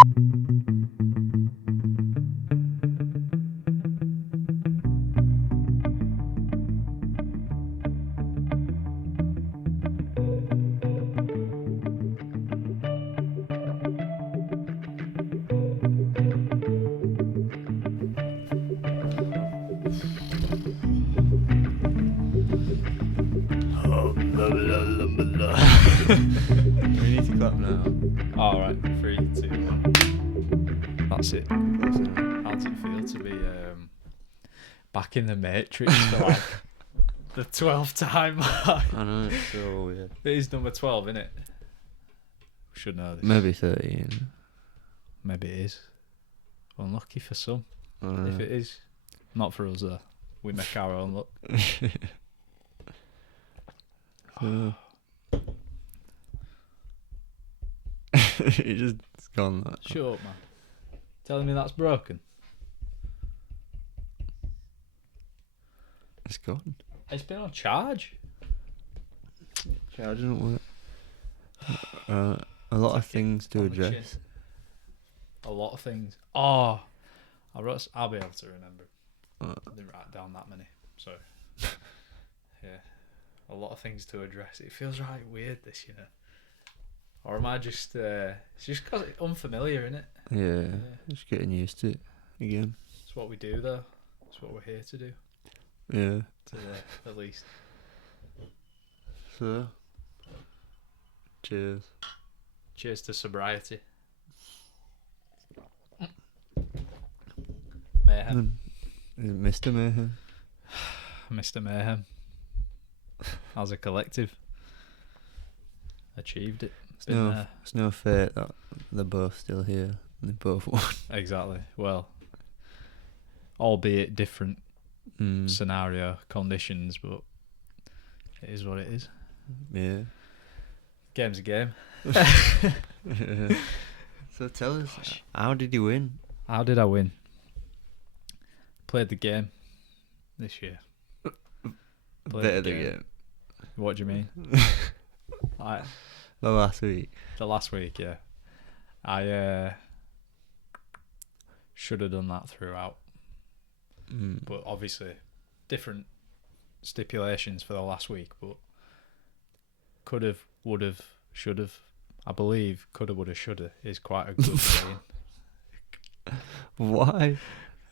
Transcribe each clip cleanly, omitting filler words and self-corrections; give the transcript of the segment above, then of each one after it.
We need to clap now. Alright, 3, 2, 1. That's it. How does it feel to be back in the Matrix for like the 12th time? I know, it's so weird. It is number 12, isn't it? We should know this. Maybe 13. Maybe it is. Unlucky for some. I don't know. If it is. Not for us though. We make our own luck. So. You just gone that. Shut up, man. Telling me that's broken. It's gone. It's been on charge. Charge doesn't work. A lot of things to on the chin. address. A lot of things. Oh, I'll be able to remember. I didn't write down that many. So, yeah. A lot of things to address. It feels right weird, this, you know. Or am I just... it's just because it's unfamiliar, innit? Yeah, just getting used to it again. It's what we do, though. It's what we're here to do. Yeah. Today, at least. So, cheers. Cheers to sobriety. Mayhem. Is it Mr. Mayhem? Mr. Mayhem. As a collective. Achieved it. It's no fate that they're both still here and they both won. Exactly. Well, albeit different scenario, conditions, but it is what it is. Yeah. Game's a game. So tell us, how did you win? How did I win? Played the game this year. Better the game. What do you mean? The last week. The last week, yeah. I should have done that throughout. But obviously, different stipulations for the last week, but could have, would have, should have. I believe could have, would have, should have is quite a good saying. Why?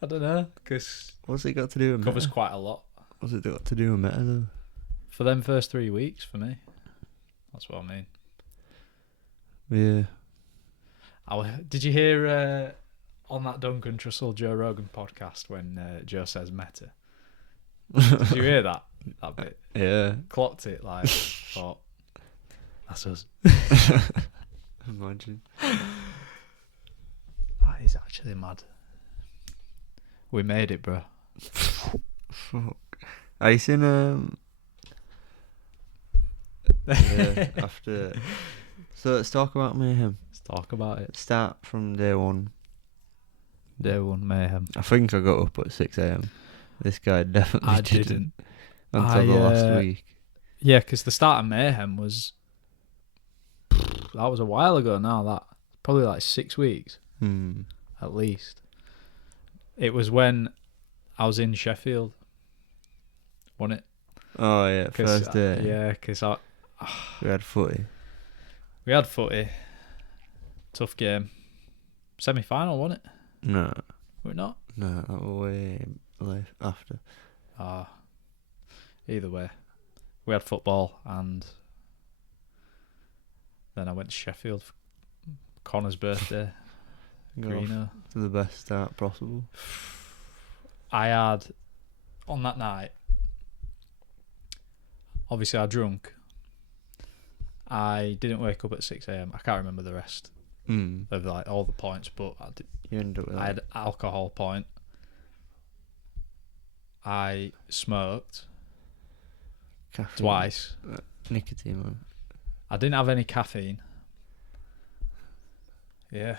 I don't know, because What's it got to do with covers meta? quite a lot. What's it got to do with meta though? For them first 3 weeks, for me. That's what I mean. Yeah. Did you hear on that Duncan Trussell Joe Rogan podcast when Joe says meta? Did you hear that bit? Yeah. Clocked it, like, thought, that's us. Imagine. That is actually mad. We made it, bro. Fuck. I seen yeah, after. So let's talk about Mayhem. Let's talk about it. Start from day one. Day one Mayhem. I think I got up at 6 a.m. This guy definitely I didn't. didn't. Until the last week. Yeah, because the start of Mayhem was... That was a while ago now, that. Probably like 6 weeks. At least. It was when I was in Sheffield. Wasn't it? Oh yeah, first day. Yeah, because We had footy. we had footy. Tough game. Semi-final, wasn't it? No. Were it not? No, that was way late after. Either way. We had football and then I went to Sheffield for Connor's birthday. Go Greeno. to the best start possible. I had, on that night, obviously I drunk. I didn't wake up at 6 a.m. I can't remember the rest of like all the points, but You ended up with I had alcohol point. I smoked caffeine. twice. Nicotine, man. I didn't have any caffeine. Yeah,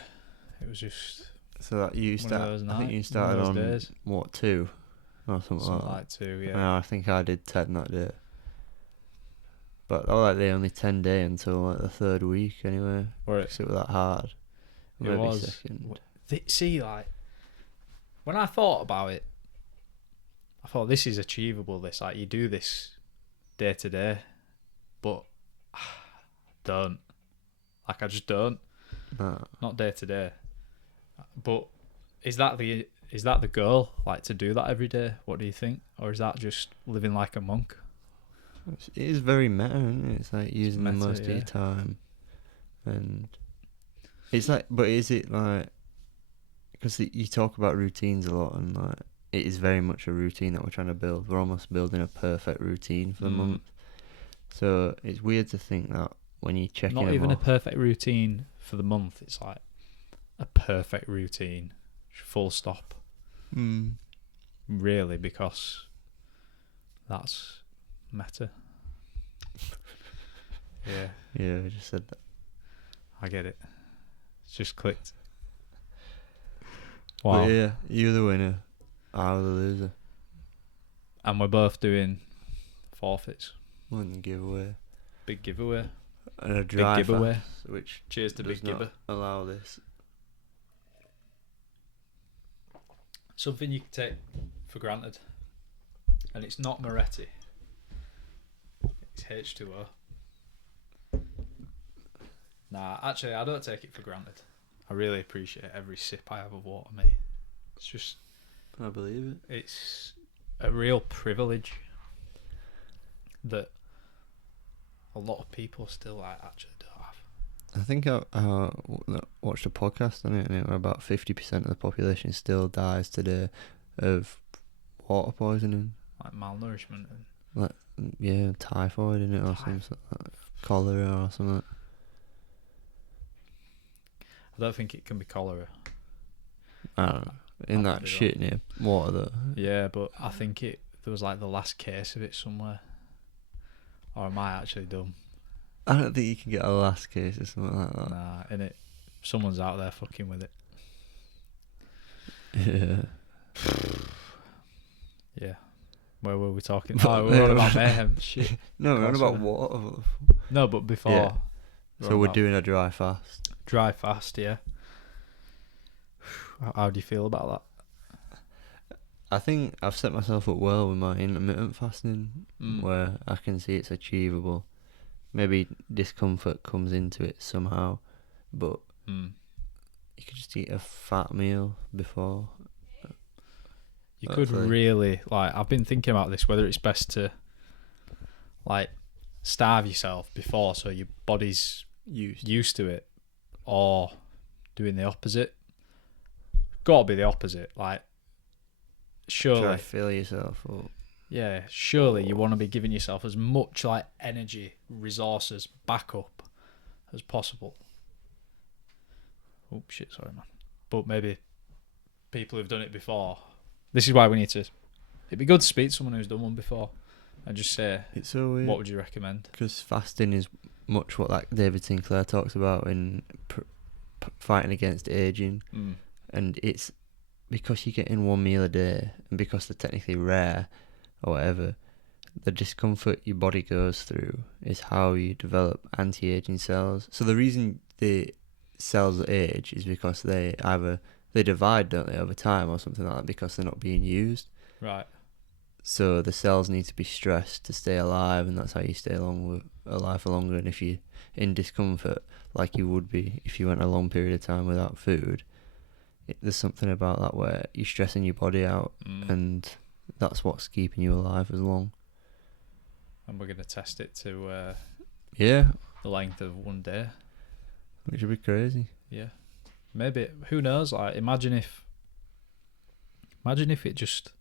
it was just So that you one of start. those I think you nights, started one of on those days. what, 2 or something Something like like 2, that. yeah. No, I think I did 10 that day. But that was like the only 10 day until like the 3rd week anyway. Were it? Because it was that hard. It every was. second. See, like, when I thought about it, I thought this is achievable. This, like, you do this day to day, but don't. Like, I just don't. Nah. Not day to day. But is that the goal? Like, to do that every day? What do you think? Or is that just living like a monk? It is very meta, isn't it? It's like using meta, the most of yeah. your time, and it's like, but is it like, because you talk about routines a lot, and like it is very much a routine that we're trying to build. We're almost building a perfect routine for the month. So it's weird to think that when you check Not in even a perfect routine for the month. It's like a perfect routine, full stop. Really, because that's meta. Yeah, Yeah, I just said that. I get it. It's just clicked. Wow. But yeah, you're the winner. I was the loser. And we're both doing forfeits. One giveaway. Big giveaway. And a dry giveaway. fast, which Cheers to does Big not Gibber. allow this. Something you can take for granted. And it's not Moretti. It's H2O. Nah, actually, I don't take it for granted. I really appreciate every sip I have of water, mate. It's just... I believe it. It's a real privilege that a lot of people still like actually don't have. I think I watched a podcast on it, and it was about 50% of the population still dies today of water poisoning. Like malnourishment and... Like, yeah, typhoid in it, or something like cholera or something. I don't think it can be cholera. I don't know. In Might that be shit near water, though. Yeah, but I think there was like the last case of it somewhere. Or am I actually dumb? I don't think you can get a last case or something like that. Nah, innit? Someone's out there fucking with it. Yeah. Yeah. Where were we talking? Oh, we were on about mayhem. Shit. No, we're on Course about we water. No, but before. Yeah. we're So on we're about doing a dry fast. dry fast, yeah. How do you feel about that? I think I've set myself up well with my intermittent fasting, where I can see it's achievable. Maybe discomfort comes into it somehow, but you could just eat a fat meal before. You could really, like, I've been thinking about this, whether it's best to, like, starve yourself before so your body's used to it, or doing the opposite. Gotta be the opposite, like, surely. Try to fill yourself up. Yeah, surely you want to be giving yourself as much, like, energy, resources, backup as possible. Oh, shit, sorry, man. But maybe people who've done it before. This is why we need to... It'd be good to speak to someone who's done one before and just say, it's so weird. What would you recommend? Because fasting is much what like David Sinclair talks about in fighting against aging. And it's because you're getting one meal a day, and because they're technically rare or whatever, the discomfort your body goes through is how you develop anti-aging cells. So the reason the cells age is because they divide, don't they, over time or something like that, because they're not being used. Right. So the cells need to be stressed to stay alive, and that's how you stay alive for longer. And if you're in discomfort, like you would be if you went a long period of time without food, there's something about that where you're stressing your body out, and that's what's keeping you alive as long. And we're going to test it to the length of one day. Which would be crazy. Yeah. Maybe, who knows? Like, imagine if it just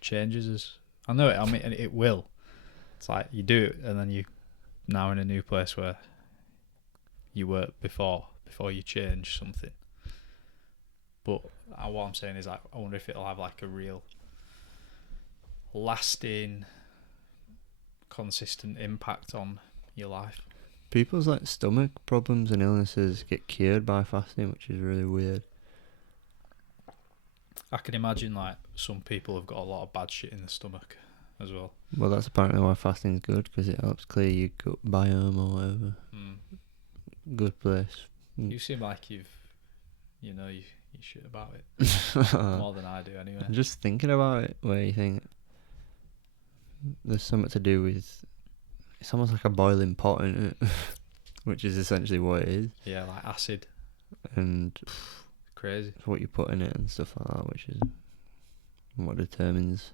changes us. I know it. I mean, it will. It's like you do it, and then you now in a new place where you were before you change something. But what I'm saying is, like, I wonder if it'll have like a real lasting, consistent impact on your life. People's like stomach problems and illnesses get cured by fasting, which is really weird. I can imagine like some people have got a lot of bad shit in the stomach as well. Well, that's apparently why fasting's good, because it helps clear your gut biome or whatever. Good place. You seem like you've you know you shit about it more than I do anyway. Just thinking about it, where you think there's something to do with, it's almost like a boiling pot, isn't it? Which is essentially what it is. Yeah, like acid. And crazy. What you put in it and stuff like that, which is what determines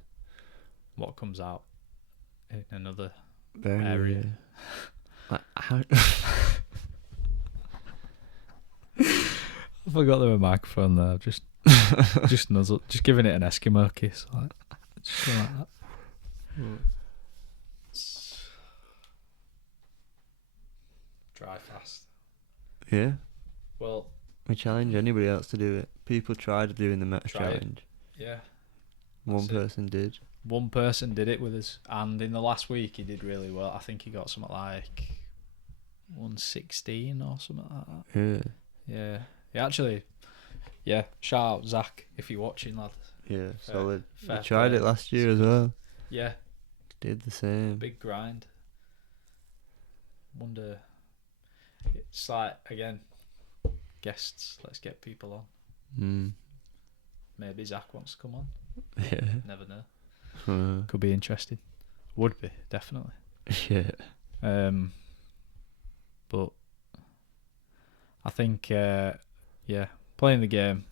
what comes out in another very area. Like, how I forgot there was a microphone there. Just nuzzle, just giving it an Eskimo kiss, like just like that. Dry fast. Yeah. Well, we challenge anybody else to do it. People tried doing the Mets challenge. Yeah. One person did. One person did it with us, and in the last week he did really well. I think he got something like 116 or something like that. Yeah. Yeah. He actually, yeah. Shout out Zach if you're watching, lad. Yeah, solid. Fair He tried play. it last year as well. Yeah. Did the same. Big grind. Wonder. It's like, again, guests. Let's get people on. Maybe Zach wants to come on. Yeah. Never know. Could be interesting. Would be, definitely. Yeah. But I think, playing the game,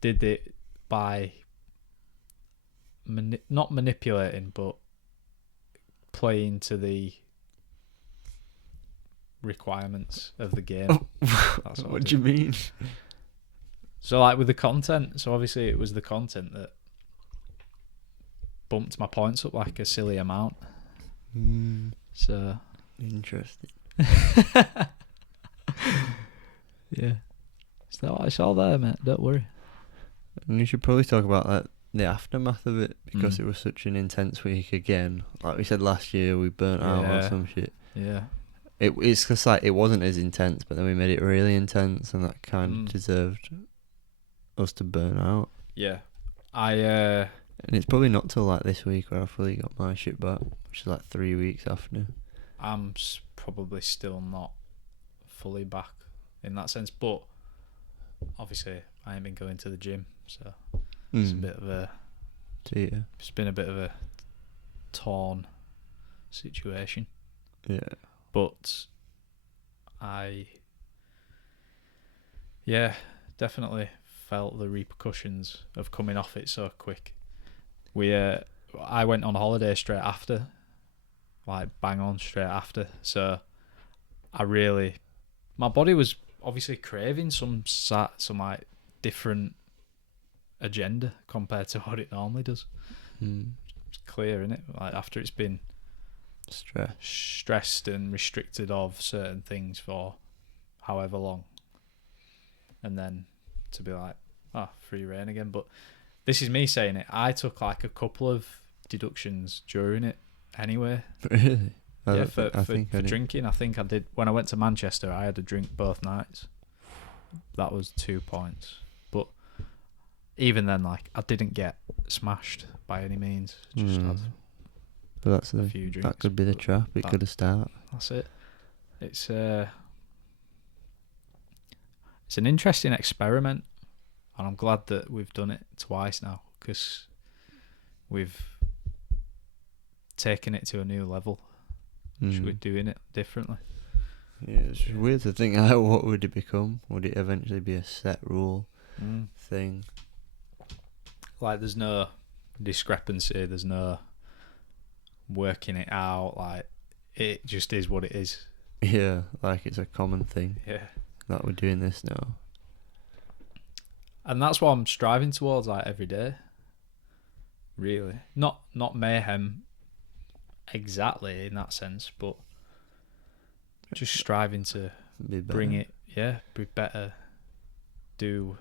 did it by not manipulating, but playing to the requirements of the game. That's what do you mean? So, like, with the content, so obviously it was the content that bumped my points up like a silly amount. So interesting. Yeah, it's all there, mate. Don't worry. And you should probably talk about like the aftermath of it, because it was such an intense week again. Like we said last year, we burnt out on some shit. Yeah. It's just like it wasn't as intense, but then we made it really intense, and that kind of deserved us to burn out. Yeah. And it's probably not till like this week where I fully got my shit back, which is like 3 weeks after. I'm probably still not fully back in that sense, but obviously I ain't been going to the gym, so it's a bit of a. It's been a bit of a torn situation. Yeah. But I definitely felt the repercussions of coming off it so quick. I went on holiday straight after, like bang on straight after. So my body was obviously craving some like different agenda compared to what it normally does. It's clear, isn't it? Like after it's been stressed and restricted of certain things for however long, and then to be like, free reign again. But this is me saying it. I took like a couple of deductions during it anyway. Really? Yeah, for drinking. I think I did. When I went to Manchester, I had a drink both nights. That was 2 points. But even then, like, I didn't get smashed by any means. Just had but that's a few drinks. That could be the trap. It could have started. That's it. It's an interesting experiment, and I'm glad that we've done it twice now, because we've taken it to a new level. We're doing it differently. Yeah, it's weird to think how what would it become? Would it eventually be a set rule thing? Like, there's no discrepancy. There's no working it out. Like, it just is what it is. Yeah, like it's a common thing. Yeah, that we're doing this now. And that's what I'm striving towards, like, every day. Really, not mayhem exactly in that sense, but just striving to bring it, be better, do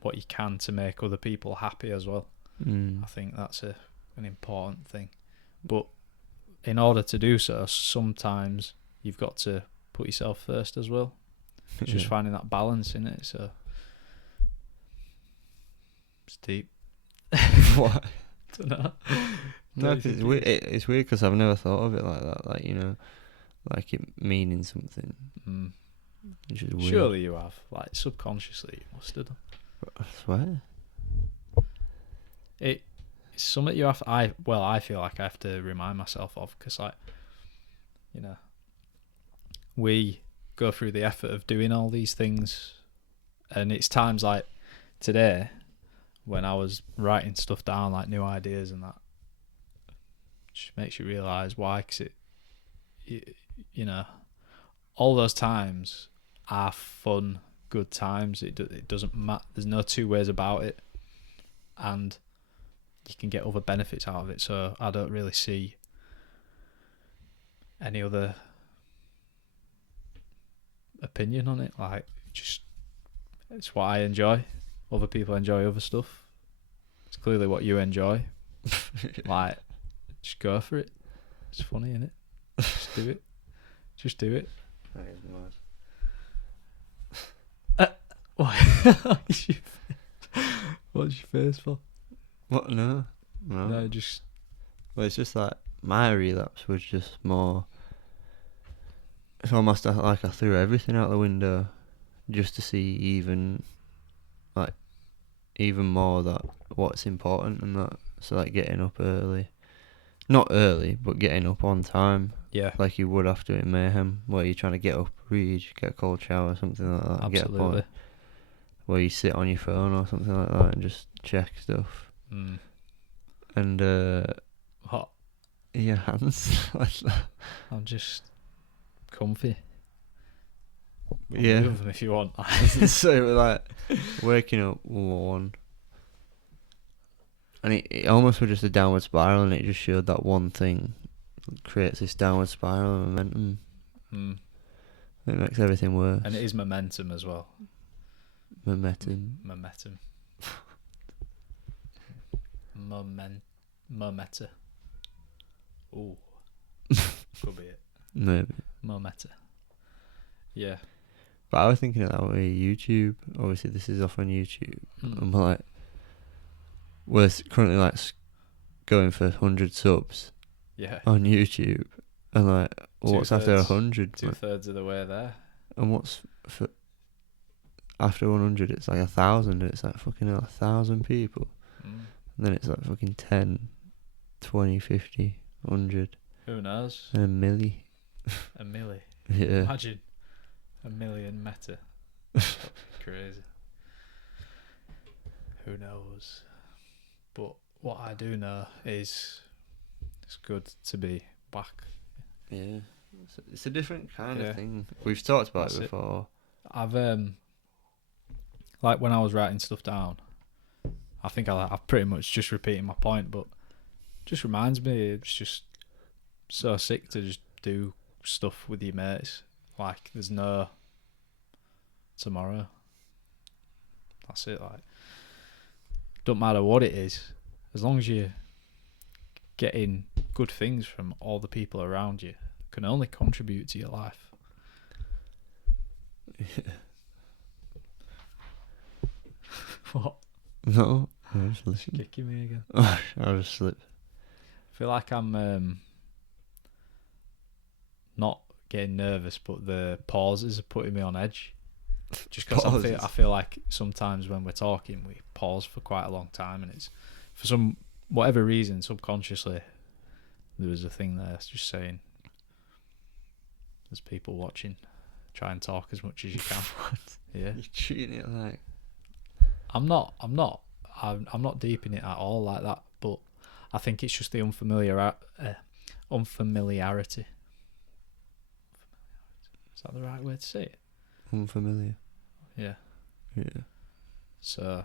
what you can to make other people happy as well. I think that's an important thing. But in order to do so, sometimes you've got to put yourself first as well. Just finding that balance in it. So it's deep. What? Don't know. No, cause it's weird because I've never thought of it like that. Like, you know, like it meaning something. Which is weird. Surely you have. Like, subconsciously, you must have done. I swear. It's something you have to, I feel like I have to remind myself of, because, like, you know, we go through the effort of doing all these things, and it's times like today when I was writing stuff down, like new ideas and that, just makes you realise why, because you know, all those times are fun, good times. It doesn't matter. There's no two ways about it, and you can get other benefits out of it. So I don't really see any other opinion on it. Like, just, it's what I enjoy. Other people enjoy other stuff. It's clearly what you enjoy. Like, just go for it. It's funny, isn't it? Just do it. Just do it. That is Why? What's your face for? What? No. No, just. Well, it's just like my relapse was just more. It's almost like I threw everything out the window, just to see even more that what's important and that. So like getting up early, not early, but getting up on time. Yeah. Like you would after in Mayhem, where you're trying to get up, read, get a cold shower, something like that. Absolutely. Get a point where you sit on your phone or something like that and just check stuff. Mm. And What? your hands like that. I'm just comfy. Yeah. Move them if you want. So like waking up one, and it almost was just a downward spiral, and it just showed that one thing creates this downward spiral of momentum. It makes everything worse. And it is momentum as well. Momentum. Momenta. Ooh. Could be it. Maybe. Momenta. Yeah. But I was thinking of that way. YouTube. Obviously, this is off on YouTube. And we're currently like going for 100 subs. Yeah. On YouTube, and like, what's after 100? 2/3 of the way there. And what's for after 100? It's like 1,000. It's like fucking 1,000 people. And then it's like fucking 10, 20, 50, 100. Who knows? And a milli. A milli. Yeah. Imagine a million meta. Crazy. Who knows? But what I do know is it's good to be back. Yeah. It's a different kind of thing. We've talked about it before. I've like when I was writing stuff down, I think I'm pretty much just repeating my point, but just reminds me it's just so sick to just do stuff with your mates. Like, there's no tomorrow. That's it. Like, don't matter what it is, as long as you're getting good things from all the people around you, can only contribute to your life. Yeah. What? No, I was just listening. Kicking me again. I'll just slip. I feel like I'm not getting nervous, but the pauses are putting me on edge. Just because I feel like sometimes when we're talking, we pause for quite a long time, and it's for whatever reason, subconsciously, there was a thing there just saying, there's people watching, try and talk as much as you can. Yeah. You're treating it like... I'm not deep in it at all like that, but I think it's just the unfamiliarity. Is that the right way to say it? Unfamiliar. Yeah. Yeah. So,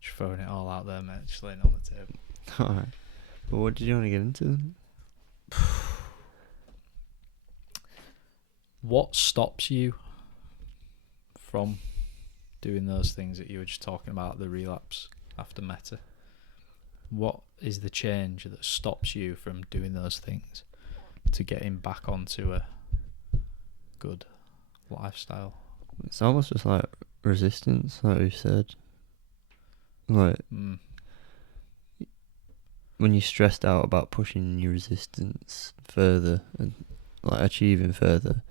just throwing it all out there, mate. Just laying it on the table. Alright. But what did you want to get into then? What stops you from doing those things that you were just talking about, the relapse after meta? What is the change that stops you from doing those things to getting back onto a good lifestyle? It's almost just like resistance, like we said. Like, when you're stressed out about pushing your resistance further and like achieving further,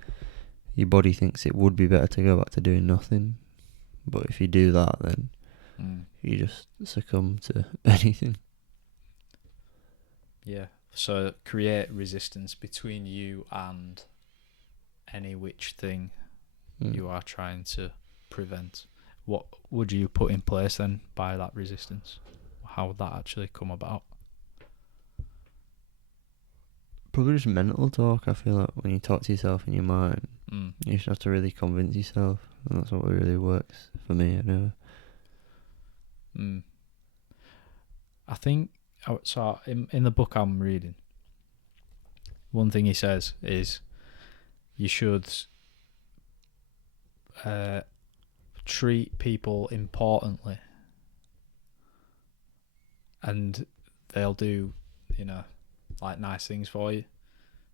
your body thinks it would be better to go back to doing nothing. But if you do that, then you just succumb to anything. Yeah. So create resistance between you and any which thing you are trying to prevent. What would you put in place then by that resistance? How would that actually come about? Probably just mental talk. I feel like when you talk to yourself in your mind, you just have to really convince yourself, and that's what really works for me. I think so. In the book I'm reading, one thing he says is you should treat people importantly, and they'll do, like nice things for you,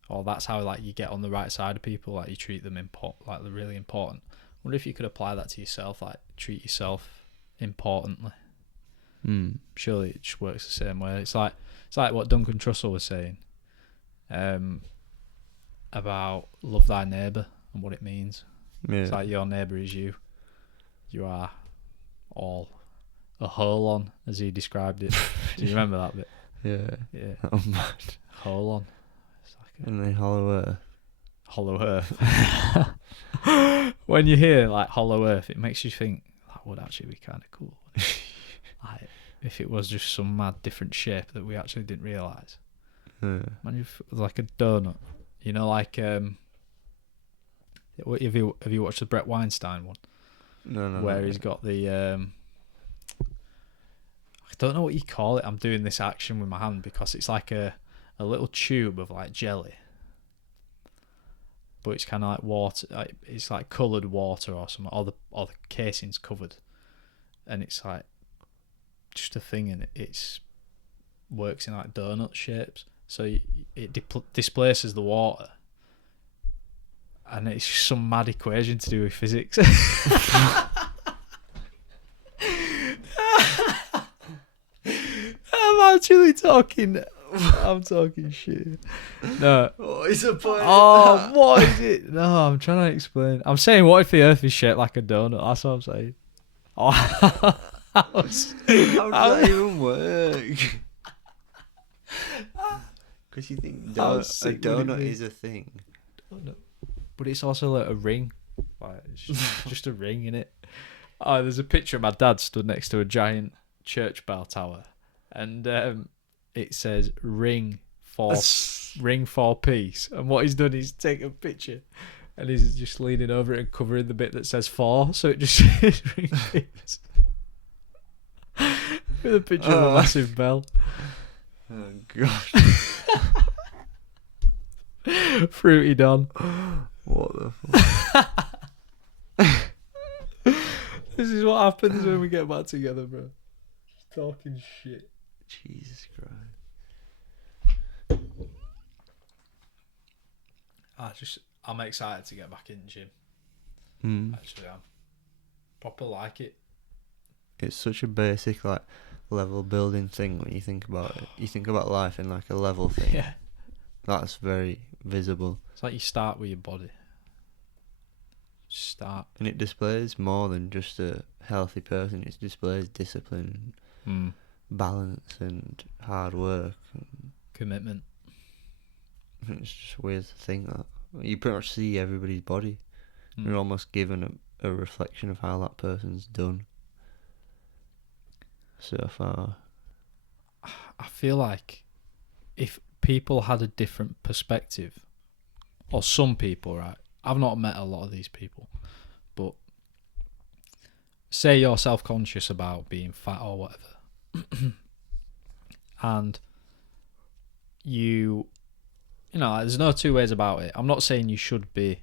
or that's how like you get on the right side of people. Like you treat them like they're really important. I wonder if you could apply that to yourself, like treat yourself importantly. Surely it just works the same way. It's like what Duncan Trussell was saying about love thy neighbour and what it means. Yeah. It's like your neighbour is you. You are all a hole on, as he described it. Do you remember that bit? Yeah. Oh, mad. Hole on. It's like and then hollow earth. Hollow earth. When you hear like hollow earth, it makes you think that would actually be kind of cool. Like, if it was just some mad different shape that we actually didn't realise. Imagine if it was like a donut. Like have you watched the Brett Weinstein one? No. Where he's got the I don't know what you call it. I'm doing this action with my hand because it's like a little tube of like jelly, but it's kind of like water. It's like coloured water or something. Or the casing's covered, and it's like just a thing, and it works in like donut shapes. So it displaces the water, and it's just some mad equation to do with physics. I'm talking shit. No. What is the point? Oh, what is it? No, I'm trying to explain. I'm saying, what if the Earth is shaped like a donut? That's what I'm saying. Oh, how does that even work? Because you think a donut is a thing. But it's also like a ring. Like, it's just a ring, innit? Oh, there's a picture of my dad stood next to a giant church bell tower, and it says ring for peace. And what he's done is take a picture, and he's just leaning over it and covering the bit that says for, so it just says ring peace. With a picture of a massive bell. Oh gosh. Fruity Don. What the fuck? This is what happens when we get back together, bro. Just talking shit. Jesus Christ. I'm excited to get back in the gym. Actually, I'm proper like it. It's such a basic like level building thing when you think about it. You think about life in like a level thing. Yeah. That's very visible. It's like you start with your body. Start. And it displays more than just a healthy person. It displays discipline, balance and hard work. And commitment. It's just a weird thing that you pretty much see everybody's body. You're almost given a reflection of how that person's done so far. I feel like if people had a different perspective, or some people, right? I've not met a lot of these people, but say you're self-conscious about being fat or whatever, and you know, there's no two ways about it. I'm not saying you should be.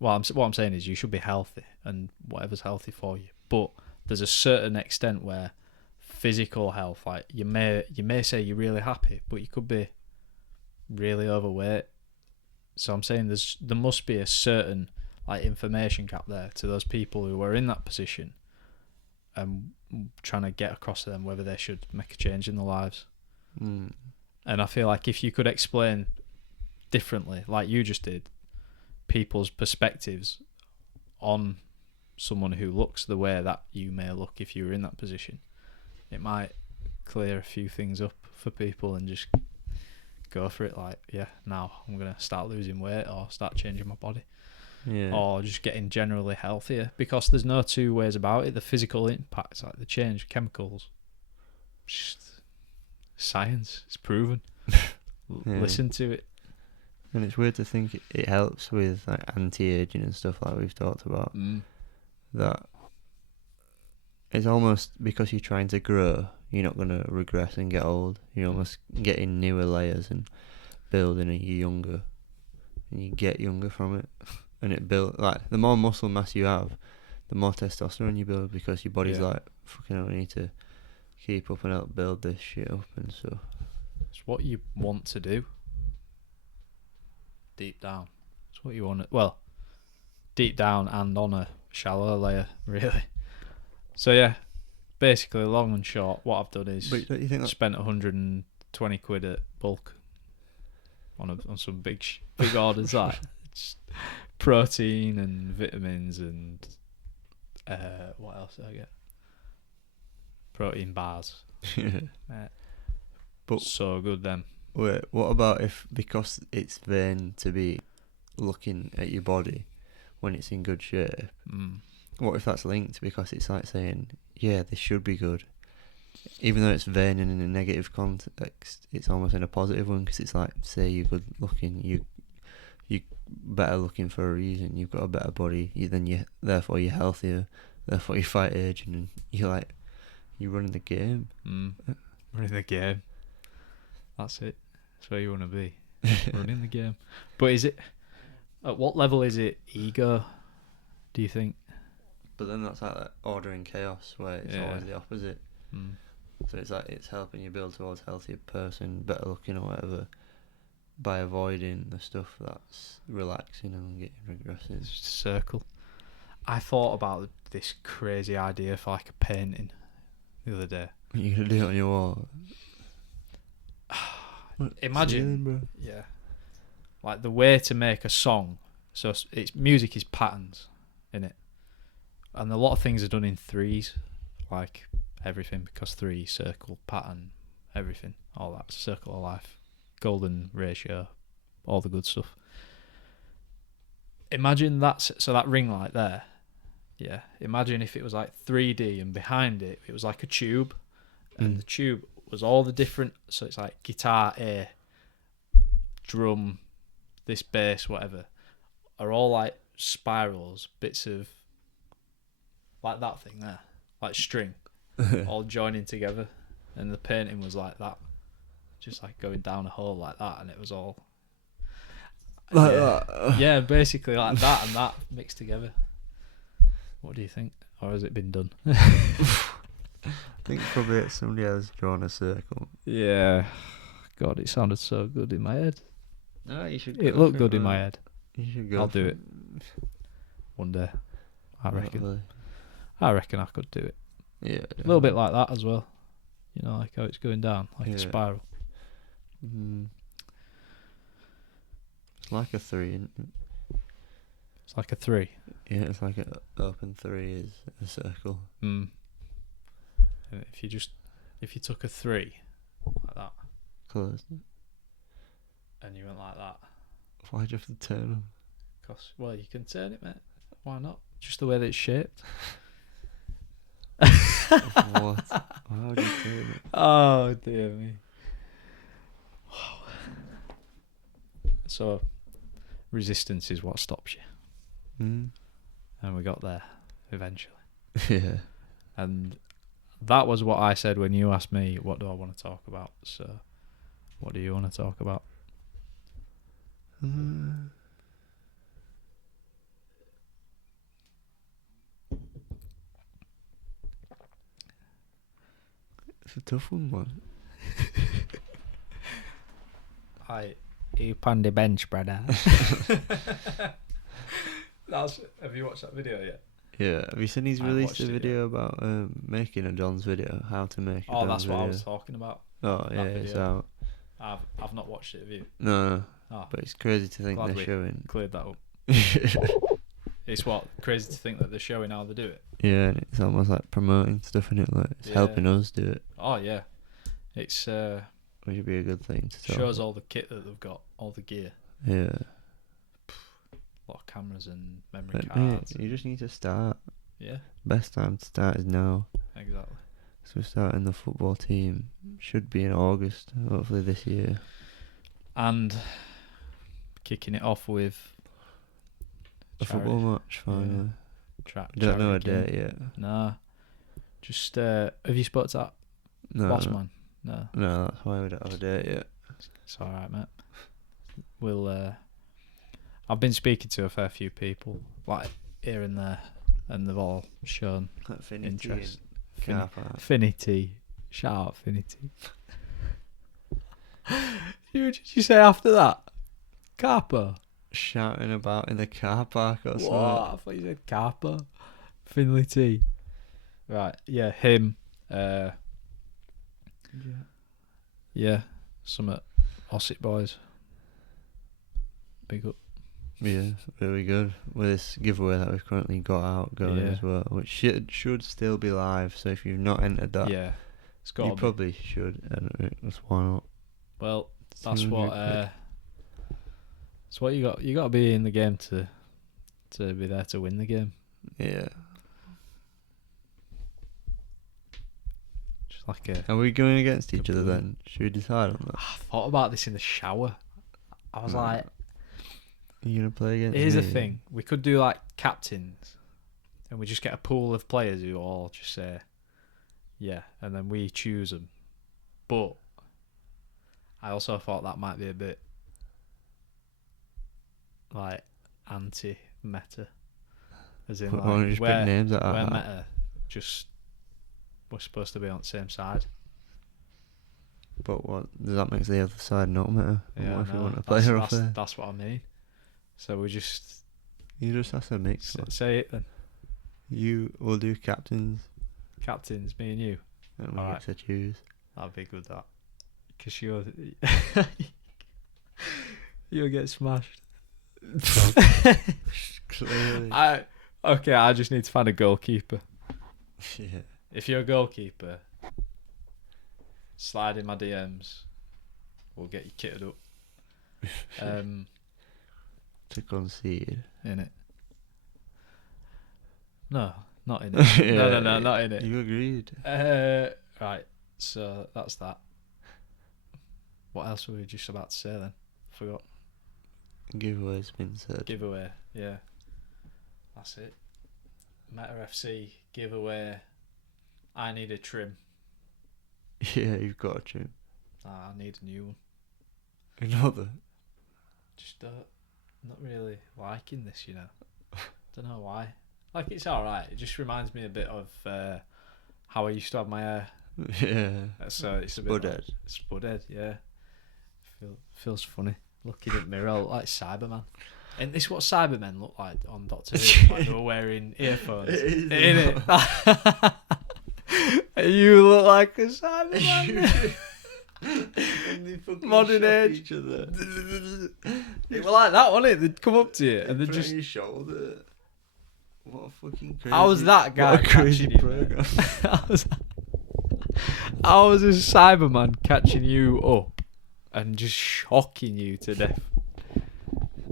Well, what I'm saying is you should be healthy and whatever's healthy for you. But there's a certain extent where physical health, like you may say you're really happy, but you could be really overweight. So I'm saying there must be a certain like information gap there to those people who are in that position, and trying to get across to them whether they should make a change in their lives. And I feel like if you could explain differently, like you just did, people's perspectives on someone who looks the way that you may look if you were in that position. It might clear a few things up for people and just go for it. Like, yeah, now I'm going to start losing weight or start changing my body. Yeah. Or just getting generally healthier, because there's no two ways about it. The physical impacts, like the change, chemicals, just science, it's proven. Listen to it. And it's weird to think it helps with like anti-aging and stuff like we've talked about. That it's almost because you're trying to grow, you're not going to regress and get old. You're almost getting newer layers and building, and you're younger, and you get younger from it. And it build, like, the more muscle mass you have, the more testosterone you build, because your body's like, fucking hell, we need to keep up and help build this shit up and stuff. It's what you want to do. Deep down. It's what you want to, well, deep down and on a shallow layer, really. So yeah, basically, long and short, what I've done is But you think spent 120 quid at bulk on some big orders, like protein and vitamins and what else did I get? Protein bars. But so good then. Wait, what about if, because it's vain to be looking at your body when it's in good shape, what if that's linked, because it's like saying, yeah, this should be good, even though it's vain and in a negative context, it's almost in a positive one, because it's like, say you're good looking, you better looking for a reason, you've got a better body, therefore you're healthier, therefore you fight aging, and you're running the game. Running the game. That's it. That's where you want to be. Running the game. But is it, at what level is it ego, do you think? But then that's like that order and chaos, where it's always the opposite. So it's like, it's helping you build towards a healthier person, better looking or whatever, by avoiding the stuff that's relaxing and getting regressive. It's just a circle. I thought about this crazy idea for like a painting the other day. You're going to do it on your wall? Imagine, bro. yeah, like the way to make a song. So it's music is patterns in it, and a lot of things are done in threes, like everything, because three, circle, pattern, everything, all that, circle of life, golden ratio, all the good stuff. Imagine that ring light there. Yeah, imagine if it was like 3D, and behind it was like a tube, and the tube was all the different, so it's like guitar A, drum, this bass, whatever, are all like spirals, bits of like that thing there, like string, all joining together, and the painting was like that, just like going down a hole like that, and it was all like that. Yeah, basically like that and that mixed together. What do you think? Or has it been done? I think probably somebody else drawn a circle. Yeah. God, it sounded so good in my head. No, you should. It looked good in my head. You should go. I'll do it one day. I reckon. Really. I reckon I could do it. Yeah. A little bit like that as well. You know, like how it's going down, like a spiral. It's like a 3, isn't it? It's like a 3. Yeah, it's like an open 3 is a circle. And if you took a 3 like that, Closed. and you went like that, Why'd you have to turn them? because, well, you can turn it, mate. Why not? Just the way that it's shaped. What? Why would you turn it? Oh dear me. Wow. So, resistance is what stops you. And we got there eventually. Yeah. And that was what I said when you asked me, what do I want to talk about? So, what do you want to talk about? It's a tough one, man. You on the bench, brother. Have you watched that video yet? Yeah, have you seen he's I released watched a it, video about making a John's video, how to make a Oh, John's that's video? what I was talking about. Oh, yeah, that it's video. out. I've not watched it, have you? No, Oh, but it's crazy to think Glad they're we showing. cleared that up. It's what crazy to think that they're showing how they do it. Yeah, and it's almost like promoting stuff in it. Like it's helping us do it, Oh yeah, it's which would be a good thing to talk shows about. all the kit that they've got, all the gear, Yeah. a lot of cameras and memory But mate, cards. you just need to start. Yeah, Best time to start is now. exactly. So we're starting the football team. Should be in August, hopefully this year. And kicking it off with A football match finally. Don't know a date yet. Nah. Just have you spoke to that boss No. man? No. No, that's why we don't have a date yet. It's alright, mate. We'll I've been speaking to a fair few people, like here and there, and they've all shown interest. Finity. Shout out Finity. Who did you say after that? Carpo. Shouting about in the car park or something. What? I thought you said Carpo. Finity. Right, yeah, him. Yeah, some Ossett boys. Big up. Yeah, really good. With this giveaway that we've currently got out going as well, which should still be live. So if you've not entered that, Yeah, it's got. you probably should enter it. That's why not. Well, that's what. £200. That's what you got. You got to be in the game to be there to win the game. Yeah. Just like a. Are we going against each other then? Should we decide on that? I thought about this in the shower. I was like, are you gonna play against here's me? the thing: we could do like captains, and we just get a pool of players who all just say, yeah, and then we choose them. But I also thought that might be a bit like anti-meta, as in Why don't you just pick names out of where that? meta just we're supposed to be on the same side. But what does that make the other side not matter? Yeah, What if you no, want a player off there? that's what I mean. So we just You just have to mix. say it then. You will do captains, Captains, me and you. and we Alright. get to choose. That'd be good. That because you'll get smashed. Clearly. I just need to find a goalkeeper. Yeah. If you're a goalkeeper, slide in my DMs. We'll get you kitted up. To concede. In it. No, not in it. Yeah, no, not in it. You agreed. Right. So that's that. What else were we just about to say then? Forgot. Giveaway's been said. Giveaway. Yeah. That's it. Meta FC giveaway. I need a trim. Yeah, you've got a trim. I need a new one. Another. Just not really liking this, you know. Don't know why. Like, it's alright. It just reminds me a bit of how I used to have my hair. Yeah. So it's a bit Spudhead. Spudhead, yeah. Feels funny. Looking at the mirror, I look like Cyberman. And this is what Cybermen look like on Doctor Who. Like they were wearing earphones. It In it. You look like a Cyberman. Modern age. Each other. It was like that, wasn't it? They'd come up to you and they'd Put it just... on your shoulder. What a fucking crazy. I was that guy. What a crazy catching you, program. I was a Cyberman catching you up and just shocking you to death.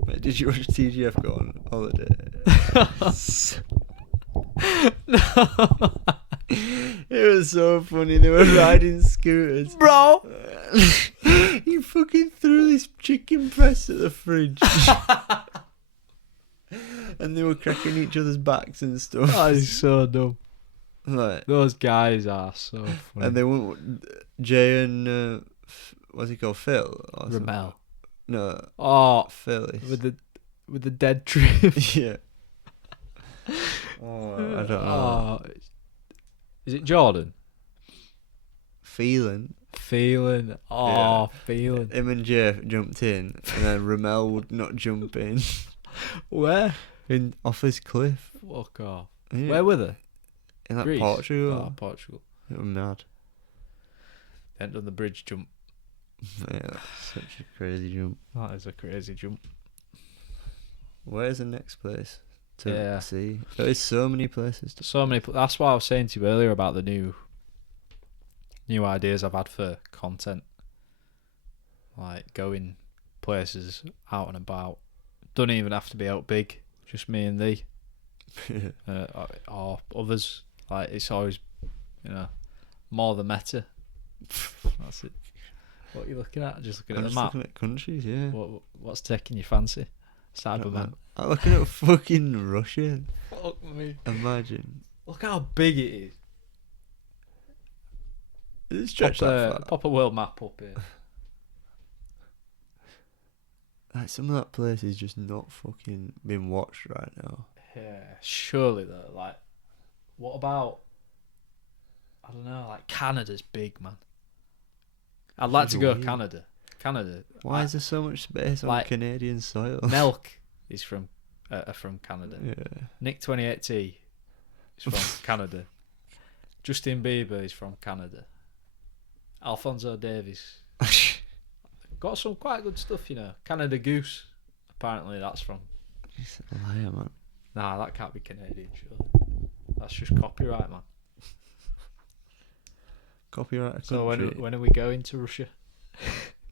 Mate, did you watch TGF go on holiday? No. It was so funny. They were riding scooters. Bro! He fucking threw this chicken breast at the fridge. And they were cracking each other's backs and stuff. That is so dumb. Like, Those guys are so funny. and they went, Jay and, what's he called, Phil? Or something? Ramel. No, Oh, Phyllis. with the dead trim. Yeah. Oh, I don't know. Oh, is it Jordan? Feeling. Feeling. Oh, Yeah. feeling. Him and Jay jumped in, and then Ramel would not jump in. Where? Off his cliff. Fuck off. Yeah. Where were they? In like Greece? Portugal. Oh, Portugal. It was mad. They hadn't done the bridge jump. Yeah, that's such a crazy jump. That is a crazy jump. Where's the next place to Yeah. see? There's so many places. So many. That's why I was saying to you earlier about the new ideas I've had for content, like going places out and about. Don't even have to be out big. Just me and thee, or others. Like it's always, more the meta. That's it. What are you looking at? Just looking I'm at the just map. looking at countries, yeah. What's taking your fancy? Cyberman. I'm looking at fucking Russia. Fuck me. Imagine. Look how big it is. Does it stretch that far? Pop a world map up here. Like, some of that place is just not fucking being watched right now. Yeah, surely though. Like, what about? I don't know. Like Canada's big, man. I'd like to go to Canada. Canada. Why is there so much space on Canadian soil? Nelk is from Canada. Yeah. Nick 2080 is from Canada. Justin Bieber is from Canada. Alphonso Davies. Got some quite good stuff, Canada Goose. Apparently that's from... It's a liar, man. Nah, that can't be Canadian, surely. That's just copyright, man. Copyright a country. So when are we going to Russia?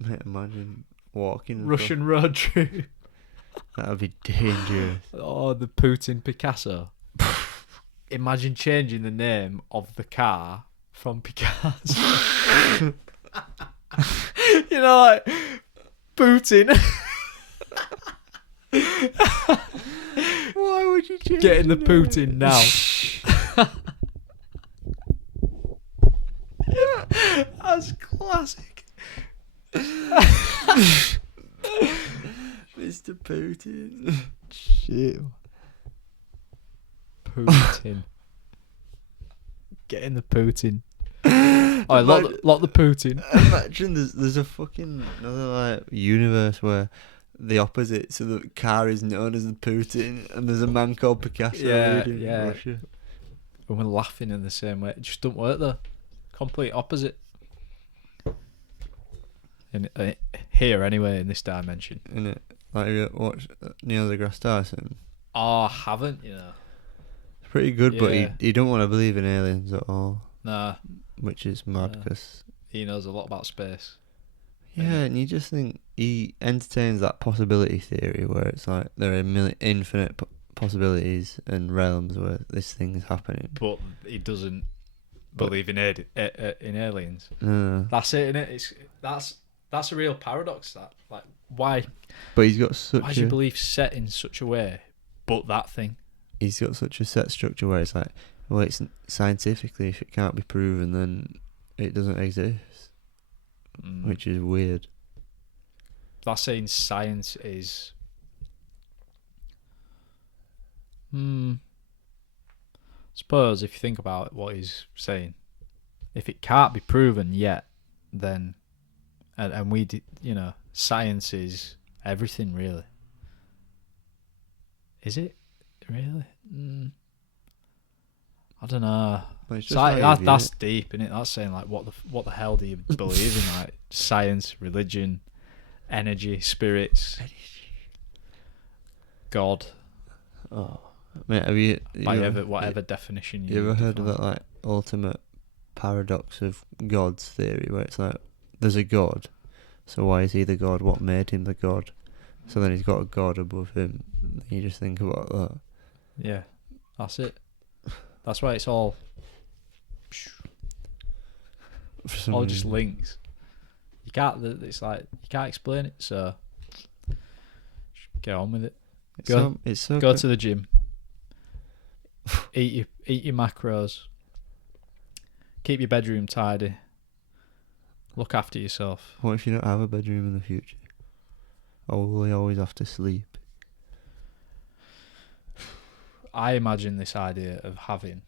Mate, imagine walking... Russian road trip. That would be dangerous. Oh, the Putin Picasso. Imagine changing the name of the car from Picasso. Like Putin. Why would you change Getting the Putin now. That's classic. Mr. Putin. Shit. Putin. Getting the Putin. Oh, lock the Putin. Imagine there's a fucking another universe where the opposite, so the car is known as the Putin, and there's a man called Picasso in Russia. And we're laughing in the same way. It just don't work though. Complete opposite. Here anyway, in this dimension. Innit? Like, you watch Neil deGrasse Tyson? Oh, I haven't, It's pretty good, but he don't want to believe in aliens at all. Nah. Which is mad, because... he knows a lot about space. Yeah, and you just think he entertains that possibility theory where it's like there are infinite possibilities and realms where this thing is happening. But he doesn't believe in aliens. No. That's it, innit? That's a real paradox. That why? But he's got such. Why is your belief set in such a way? But that thing. He's got such a set structure where it's like, well, it's scientifically, if it can't be proven, then it doesn't exist. Which is weird. That's saying science is. Suppose if you think about what he's saying, if it can't be proven yet, then, and we, science is everything really. Is it really? I don't know. That's deep, isn't it? That's saying what the hell do you believe in? Like science, religion, energy, spirits, God. Oh, mate, have you whatever definition you ever heard of that ultimate paradox of God's theory, where it's like there's a God, so why is he the God? What made him the God? So then he's got a God above him. You just think about that. Yeah, that's it. That's why it's all just links. You can't. It's like you can't explain it. So get on with it. Go to the gym. Eat your macros. Keep your bedroom tidy. Look after yourself. What if you don't have a bedroom in the future? Or will you always have to sleep? I imagine this idea of having,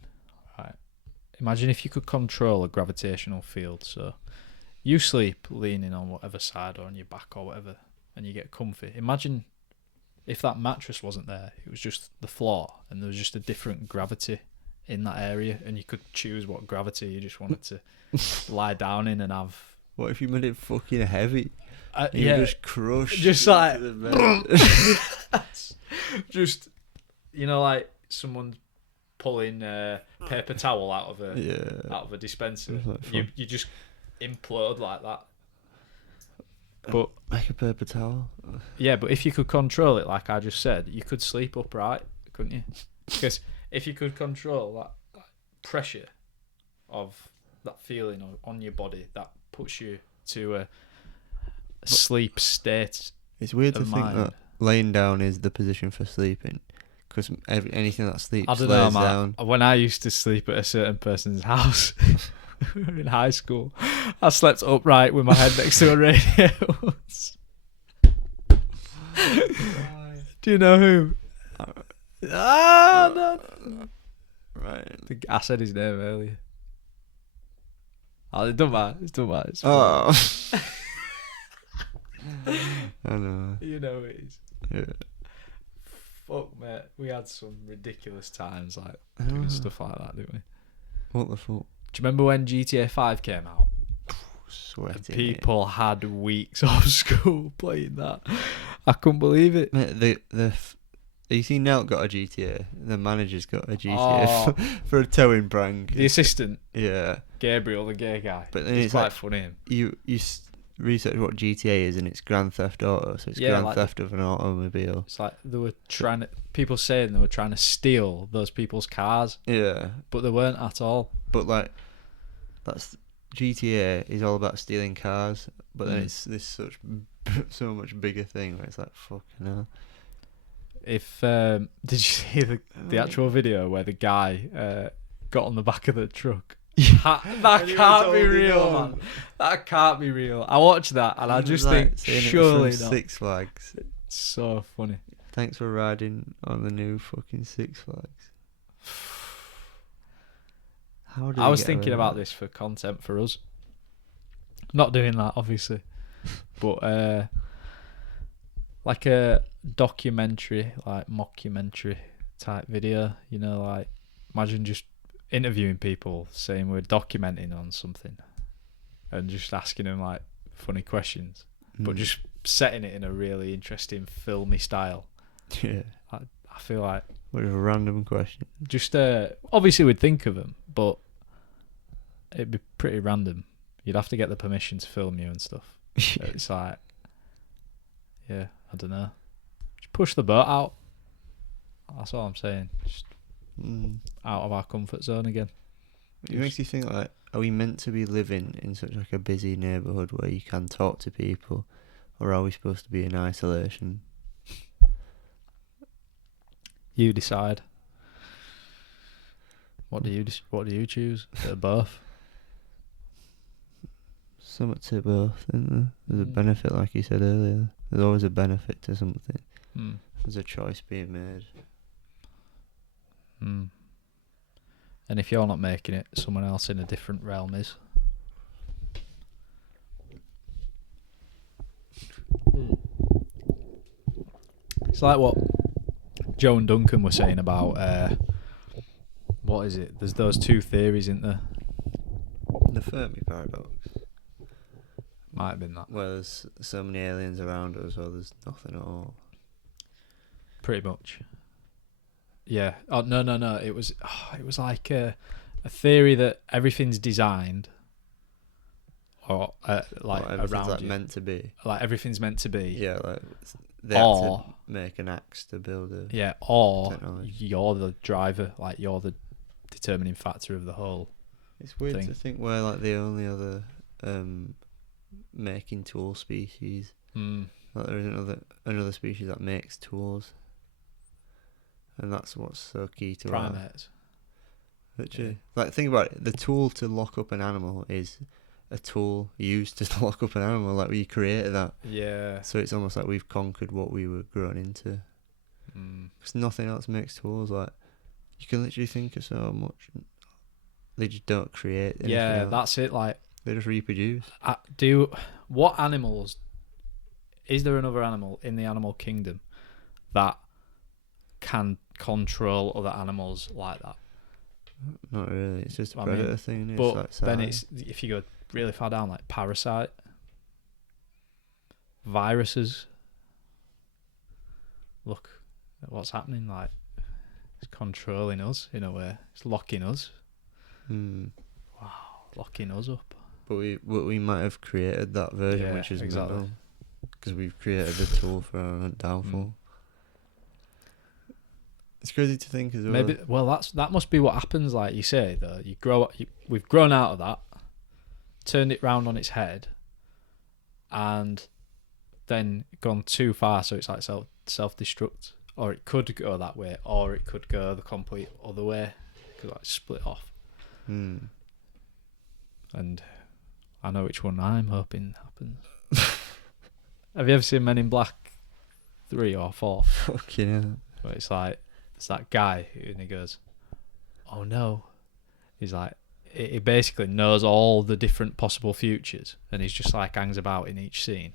right? Imagine if you could control a gravitational field. So you sleep leaning on whatever side or on your back or whatever, and you get comfy. Imagine if that mattress wasn't there, it was just the floor, and there was just a different gravity in that area, and you could choose what gravity you just wanted to lie down in and have. What if you made it fucking heavy? You just crushed. Just like, the bed. just, like someone pulling a paper towel out of a dispenser. You just implode like that. But like a paper towel. Yeah, but if you could control it, like I just said, you could sleep upright, couldn't you? Because if you could control that pressure of that feeling on your body, that puts you to a sleep state. It's weird to mind. think that laying down is the position for sleeping, because anything that sleeps I don't lays know, down. When I used to sleep at a certain person's house in high school, I slept upright with my head next to a radio. Do you know who? No. Right. I said his name earlier. Oh, it don't matter. It's Oh. I know. You know it is. Yeah. Fuck, mate. We had some ridiculous times, like doing stuff like that, didn't we? What the fuck? Do you remember when GTA 5 came out? Sweating. People had weeks off school playing that. I couldn't believe it. Mate, you see Nelt got a GTA. The manager's got a GTA for a towing prank. The assistant. Yeah. Gabriel, the gay guy. But then it's quite funny. You research what GTA is, and it's Grand Theft Auto, so it's Grand Theft of an automobile. It's like they were people saying they were trying to steal those people's cars. Yeah. But they weren't at all. But like, that's GTA is all about stealing cars, but then it's this so much bigger thing where it's like, fucking hell. If did you see the actual video where the guy got on the back of the truck? That can't be real, man. That can't be real. I watched that and I just think, surely not. Six Flags. It's so funny. Thanks for riding on the new fucking Six Flags. I was thinking about this for content for us. Not doing that, obviously, but like a documentary, like mockumentary type video. Like imagine just interviewing people saying we're documenting on something and just asking them like funny questions, but just setting it in a really interesting filmy style. Yeah, I feel like what a random question. Just obviously we'd think of them, but it'd be pretty random. You'd have to get the permission to film you and stuff. It's like, yeah, I don't know. Just push the boat out. That's all I'm saying. Just out of our comfort zone again. It makes you think, like, are we meant to be living in such like a busy neighbourhood where you can talk to people, or are we supposed to be in isolation? You decide. What do you choose? Both. Somewhat to both, isn't there? There's a benefit, like you said earlier. There's always a benefit to something. There's a choice being made. And if you're not making it, someone else in a different realm is. It's like what Joe and Duncan were saying about what is it? There's those two theories, isn't there? The Fermi paradox. Might have been that. Where there's so many aliens around us, or there's nothing at all. Pretty much. Yeah. Oh no. It was like a theory that everything's designed, or like everything's around like you. meant to be. Like everything's meant to be. Yeah, like they had to make an axe to build a. Yeah, or technology. You're the driver, like you're the determining factor of the whole. It's weird to think we're like the only other making tool species. Like there is another species that makes tools, and that's what's so key to primates. Literally, like think about it. The tool to lock up an animal is a tool used to lock up an animal. Like we created that. Yeah. So it's almost like we've conquered what we were grown into. Because nothing else makes tools. Like you can literally think of so much. They just don't create anything else. That's it. Like they just reproduce. What animals? Is there another animal in the animal kingdom that can control other animals like that? Not really. It's just a predator thing. But like then it's if you go really far down, like Parasite. viruses. Look at what's happening. Like, it's controlling us in a way. It's locking us. Wow, locking us up. But we might have created that version, which is mental, because we've created a tool for our own downfall. It's crazy to think as well. Maybe. Well, that must be what happens. Like you say, though, you grow up. We've grown out of that, turned it round on its head, and then gone too far. So it's like self-destruct, or it could go that way, or it could go the complete other way. It could like split off. And I know which one I'm hoping happens. Have you ever seen Men in Black 3 or 4? Fucking hell. But it's like, it's that guy and he goes, oh no. He's like, he basically knows all the different possible futures, and he's just like hangs about in each scene.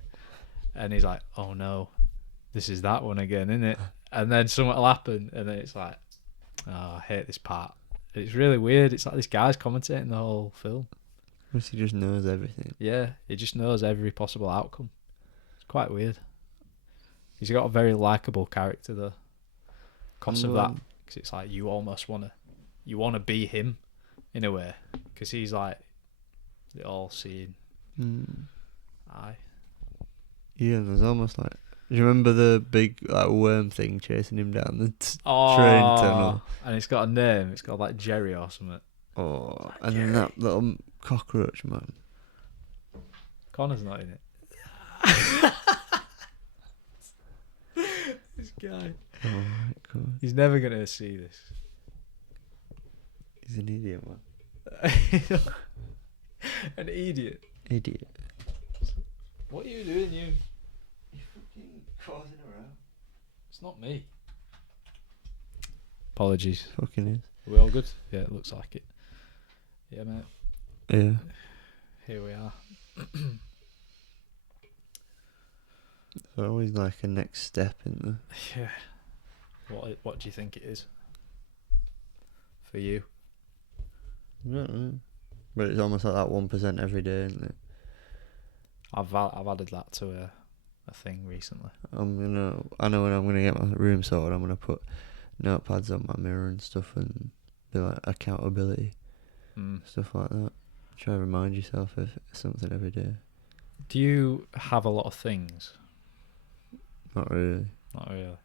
And he's like, oh no, this is that one again, isn't it? And then something will happen, and then it's like, oh, I hate this part. It's really weird. It's like this guy's commentating the whole film. He just knows everything. Yeah, he just knows every possible outcome. It's quite weird. He's got a very likeable character though. Because of that, because it's like you almost want to be him in a way, because he's like the all-seeing eye. Yeah, there's almost like. Do you remember the big like worm thing chasing him down the train tunnel? And it's got a name. It's got like Jerry or something. Oh, like and Jerry. then that little cockroach man. Connor's not in it. This guy. Oh my god. He's never gonna see this. He's an idiot, man. An idiot. Idiot. What are you doing, you? You're fucking causing around. It's not me. Apologies. Fucking is. Are we all good? Yeah, it looks like it. Yeah, mate. Yeah. Here we are. There's always like a next step in there. Yeah. What do you think it is? For you? I don't know. But it's almost like that 1% every day, isn't it? I've added that to a thing recently. I know when I'm gonna get my room sorted, I'm gonna put notepads on my mirror and stuff, and be like accountability, stuff like that. Try to remind yourself of something every day. Do you have a lot of things? Not really. Not really.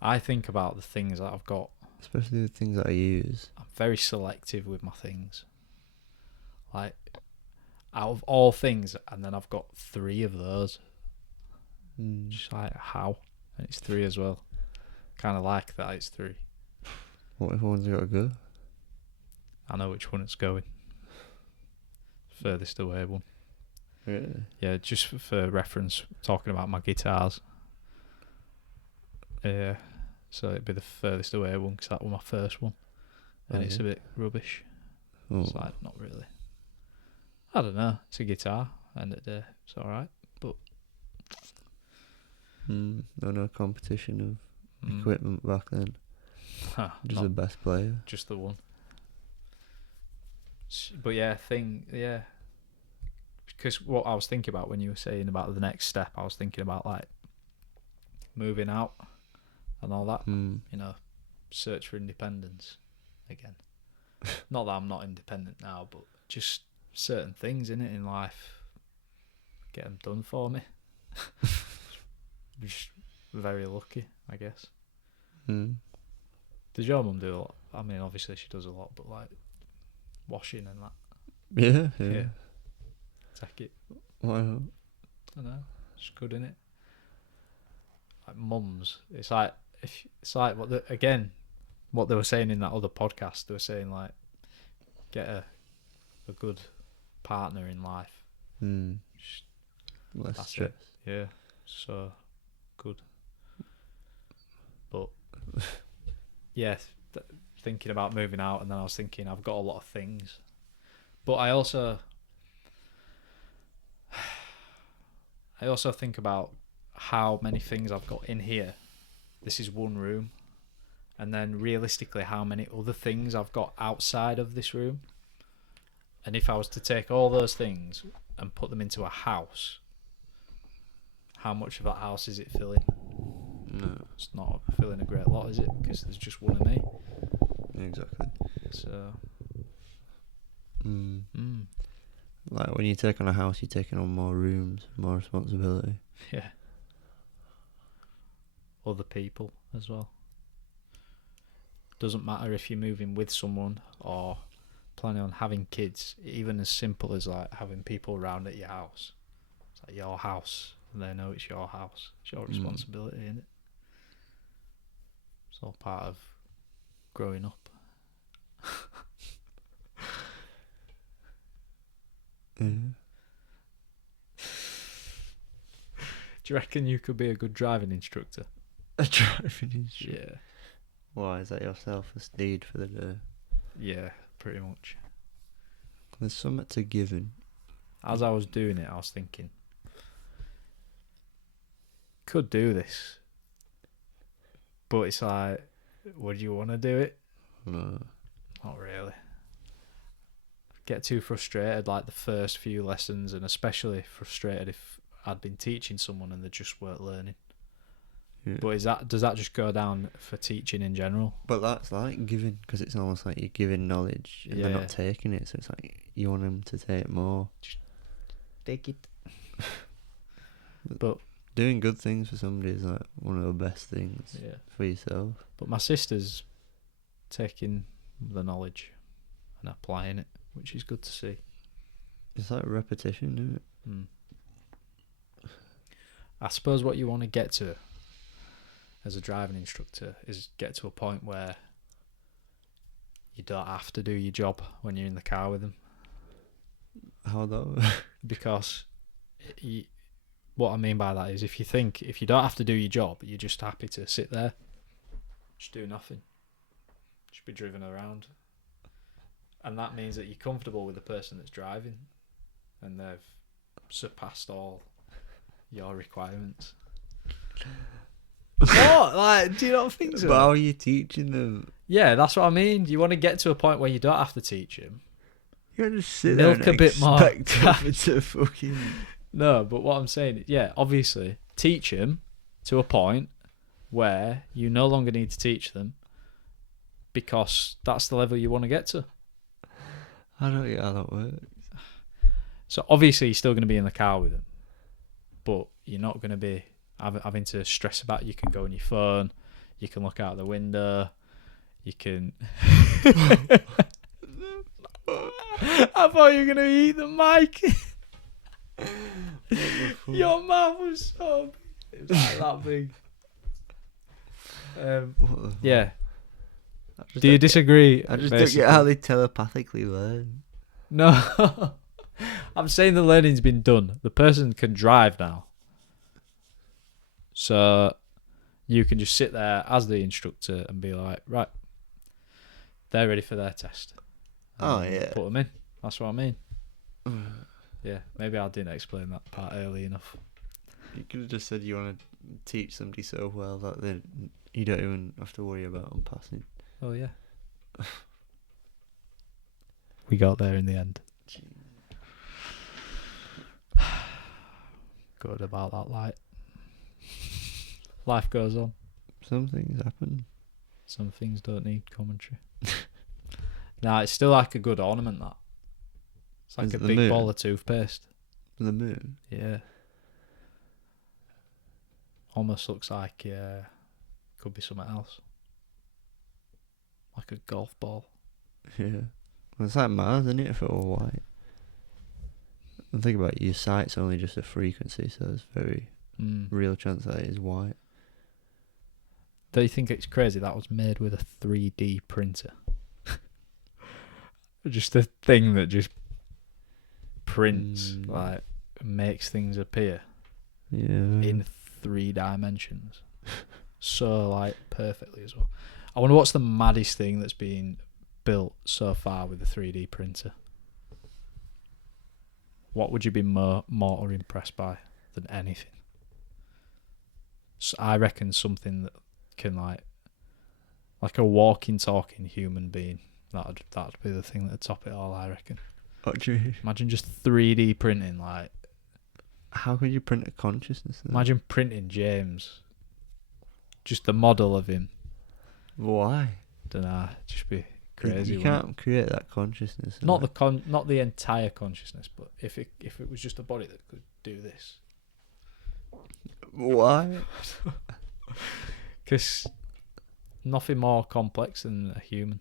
I think about the things that I've got. Especially the things that I use. I'm very selective with my things. Like, out of all things, and then I've got 3 of those. Just like, how? And it's 3 as well. Kind of like that it's 3. What if one's got to go? I know which one it's going. Furthest away one. Really? Yeah, just for reference, talking about my guitars. Yeah, so it'd be the furthest away one, because that was my first one. And it's a bit rubbish. Oh. It's like, not really. I don't know. It's a guitar, end of the day. It's alright, but... No competition of equipment back then. Just the best player. Just the one. But yeah, because what I was thinking about when you were saying about the next step, I was thinking about like moving out and all that. You know, search for independence again. Not that I'm not independent now, but just certain things in it in life get them done for me. Just very lucky, I guess. Does your mum do a lot? I mean, obviously she does a lot, but like washing and that. Yeah. Take it. Why not? I know. It's good, innit? Like mums, it's like what they were saying in that other podcast. They were saying like, get a good partner in life. Less stress. Yeah, so good. But yeah, thinking about moving out, and then I was thinking I've got a lot of things, but I also think about how many things I've got in here. This is one room, and then realistically how many other things I've got outside of this room. And if I was to take all those things and put them into a house, how much of that house is it filling? No. It's not filling a great lot, is it? Because there's just one of me. Exactly. So. Like when you take on a house, you're taking on more rooms, more responsibility. Yeah. Other people as well. Doesn't matter if you're moving with someone or planning on having kids. Even as simple as like having people around at your house. It's like your house, and they know it's your house. It's your responsibility, isn't it? It's all part of growing up. Yeah. Do you reckon you could be a good driving instructor? A driving instructor? Yeah. Why, is that your selfless deed for the day? Yeah, pretty much. There's something to giving. As I was doing it, I was thinking, could do this. But it's like, would you want to do it? No. Not really. Get too frustrated like the first few lessons, and especially frustrated if I'd been teaching someone and they just weren't learning. Yeah. But does that just go down for teaching in general? But that's like giving, because it's almost like you're giving knowledge and they're not taking it, so it's like you want them to take more. Just take it. But doing good things for somebody is like one of the best things for yourself. But my sister's taking the knowledge and applying it, which is good to see. It's like repetition, isn't it? I suppose what you want to get to as a driving instructor is get to a point where you don't have to do your job when you're in the car with them. How though? Because what I mean by that is if you don't have to do your job, you're just happy to sit there, just do nothing, just be driven around. And that means that you're comfortable with the person that's driving and they've surpassed all your requirements. What? Like, do you not think so? But how are you teaching them? Yeah, that's what I mean. You want to get to a point where you don't have to teach him. You gotta just sit there and a bit more. expect him to fucking... No, but what I'm saying, yeah, obviously, teach him to a point where you no longer need to teach them because that's the level you want to get to. I don't get how that works. So obviously you're still going to be in the car with them, but you're not going to be having to stress about it. You can go on your phone, you can look out the window, you can... I thought you were going to eat the mic. Your mouth was so big. It was like that big. Yeah. Do you disagree? I just don't get how they telepathically learn. No. I'm saying the learning's been done. The person can drive now. So you can just sit there as the instructor and be like, right, they're ready for their test. Oh, yeah. Put them in. That's what I mean. Yeah, maybe I didn't explain that part early enough. You could have just said you want to teach somebody so well that you don't even have to worry about them passing. Oh, yeah. We got there in the end. Good about that light. Life goes on. Some things happen. Some things don't need commentary. Nah, it's still like a good ornament, that. It's like a big ball of toothpaste. The moon? Yeah. Almost looks like could be something else. Like a golf ball. Yeah. Well, it's like Mars, isn't it, if it were white? And think about it, your sight's only just a frequency, so there's very real chance that it is white. Do you think it's crazy that was made with a 3D printer? Just a thing that just prints, like, makes things appear in 3 dimensions. So, like, perfectly as well. I wonder what's the maddest thing that's been built so far with a 3D printer. What would you be more impressed by than anything? So I reckon something that can like a walking, talking human being. That'd be the thing that'd top it all, I reckon. What do you mean? Imagine just 3D printing like How could you print a consciousness? Then? Imagine printing James. Just the model of him. Why? Don't know. Just be crazy. You can't create that consciousness. Not the entire consciousness, but if it was just a body that could do this. Why? Because nothing more complex than a human.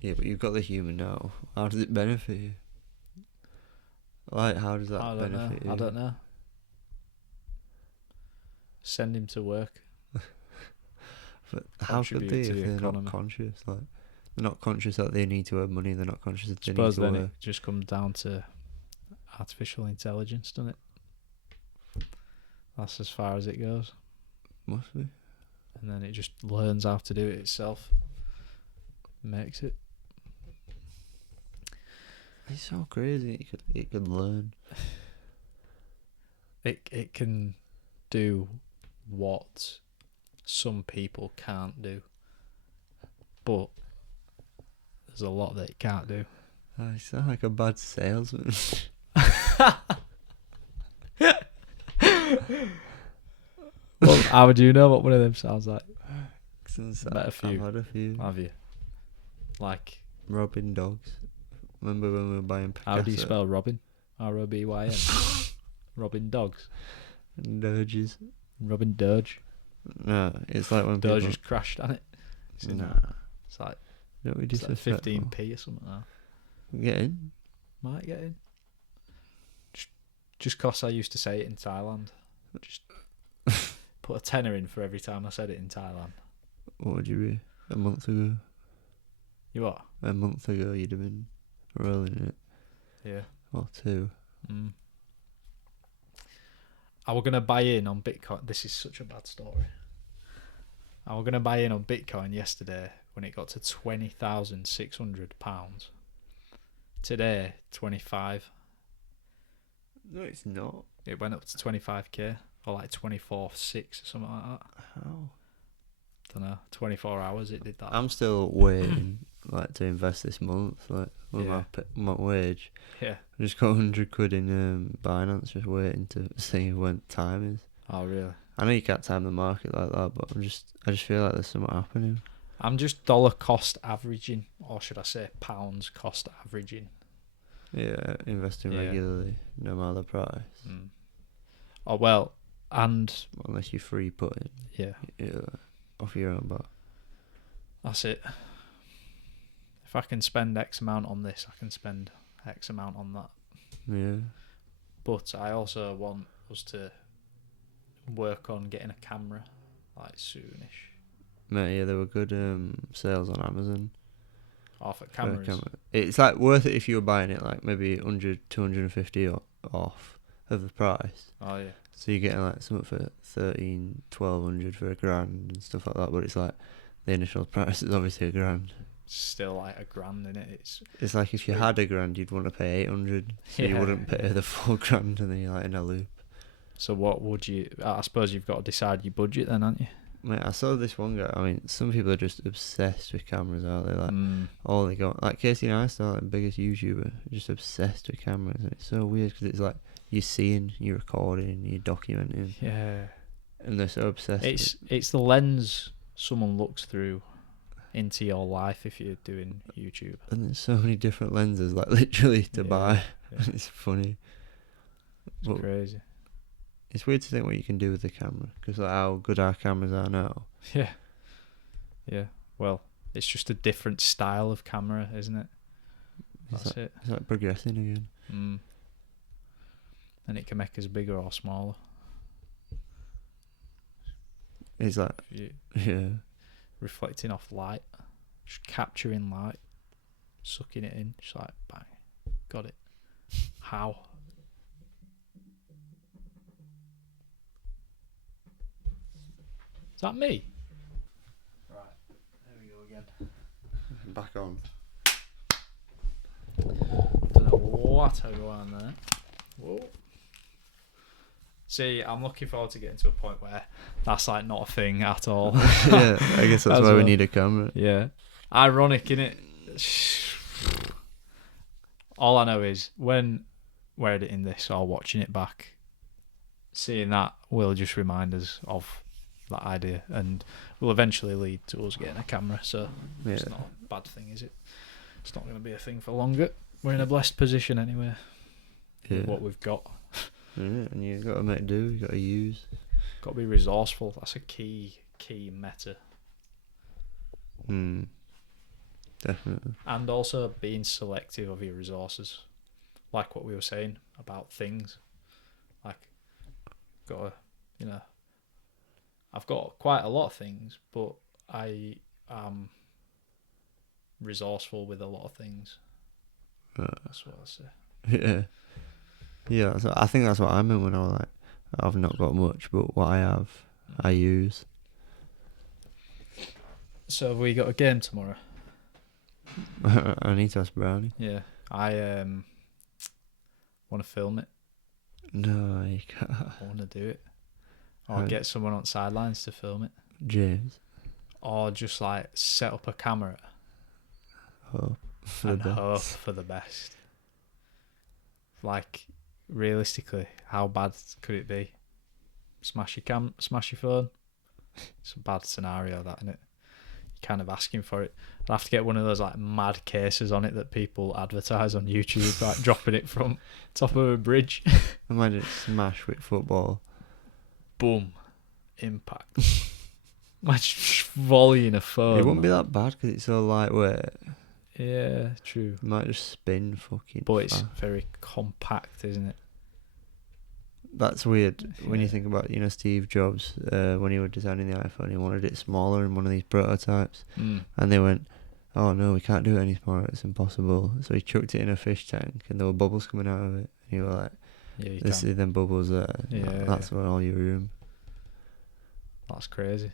Yeah, but you've got the human now. How does it benefit you? Like, how does that benefit you? I don't know. Send him to work. But how could they if they're not conscious? Like, they're not conscious that they need to earn money. They're not conscious that they need to work. It just comes down to artificial intelligence, doesn't it? That's as far as it goes. Must be. And then it just learns how to do it itself. Makes it. It's so crazy. It could learn. It can do what some people can't do, but there's a lot that it can't do. I sound like a bad salesman. Well, how would you know what one of them sounds like? I've had a few. Have you? Like robbing dogs. Remember when we were buying Picasso? How do you spell Robin? R-O-B-Y-N. Robbing dogs. Doges. Robbing Doge. No, it's like when Doge just crashed on it. Nah. It's like, don't we it's like 15p or something like that. Get in. Might get in. Just cause I used to say it in Thailand. Just put a tenner in for every time I said it in Thailand. What would you be? A month ago? You what? A month ago you'd have been rolling it. Yeah. Or two. I was going to buy in on Bitcoin. This is such a bad story. I was going to buy in on Bitcoin yesterday when it got to £20,600. Today, 25. No, it's not. It went up to 25k or like 24.6 or something like that. How? Don't know. 24 hours it did that. I'm still waiting like to invest this month, like with my wage. Yeah. I just got 100 quid in Binance, just waiting to see when time is. Oh really? I know you can't time the market like that, but I just feel like there's something happening. I'm just dollar cost averaging, or should I say pounds cost averaging. Yeah, investing regularly, no matter the price. Oh well, and unless you free put it. Yeah. Off your own bat. That's it. If I can spend X amount on this, I can spend X amount on that. Yeah. But I also want us to work on getting a camera, like soonish. Mate, yeah, there were good sales on Amazon. Off at cameras. It's like worth it if you were buying it like maybe 100, 250 off of the price. Oh yeah. So you're getting like something for 13, 1200 for $1,000 and stuff like that. But it's like the initial price is obviously $1,000. Still like $1,000 in it. It's like if you had $1,000, you'd want to pay 800, so you wouldn't pay the full $1,000, and then you're like in a loop. So what would you? I suppose you've got to decide your budget then, aren't you? Mate, I saw this one guy. I mean, some people are just obsessed with cameras, aren't they? Like, all they got, like Casey Neistat, like biggest YouTuber, just obsessed with cameras, and it's so weird because it's like you're seeing, you're recording, you're documenting. Yeah. And they're so obsessed. It's the lens someone looks through into your life if you're doing YouTube. And there's so many different lenses, like literally to buy. Yeah. It's funny. It's crazy. It's weird to think what you can do with the camera, because like how good our cameras are now. Yeah. Yeah. Well, it's just a different style of camera, isn't it? That's it. It's like progressing again. And it can make us bigger or smaller. It's like, reflecting off light, just capturing light, sucking it in, just like bang, got it. How? Is that me? Right, there we go again. Back on. Don't know what I go on there. Whoa. See, I'm looking forward to getting to a point where that's like not a thing at all. Yeah, I guess that's why we need a camera. Yeah. Ironic, innit? All I know is when we're editing this or watching it back, seeing that will just remind us of that idea, and will eventually lead to us getting a camera. So it's not a bad thing, is it? It's not going to be a thing for longer. We're in a blessed position anyway. With what we've got. Yeah, and you got to make do. You got to use. Got to be resourceful. That's a key meta. Definitely. And also being selective of your resources, like what we were saying about things. Like, I've got quite a lot of things, but I am resourceful with a lot of things. That's what I say. Yeah. So I think that's what I meant when I was like, I've not got much, but what I have, I use. So have we got a game tomorrow? I need to ask Brownie. Yeah, I want to film it. No, you can't. I want to do it. Or get someone on sidelines to film it. James. Or just like set up a camera. Hope for the best. Like, realistically, how bad could it be? Smash your phone. It's a bad scenario, that, isn't it? You're kind of asking for it. I'd have to get one of those like mad cases on it that people advertise on YouTube, like dropping it from top of a bridge. Imagine smash with football. Boom. Impact. Imagine volleying a phone. It wouldn't be that bad because it's so lightweight. Yeah, true. It might just spin fucking But fast. it's very compact, isn't it? That's weird when you think about, Steve Jobs, when he was designing the iPhone, he wanted it smaller in one of these prototypes. And they went, oh no, we can't do it any smaller, it's impossible. So he chucked it in a fish tank and there were bubbles coming out of it. And he was like, this is them bubbles there. Yeah, that's where all your room. That's crazy.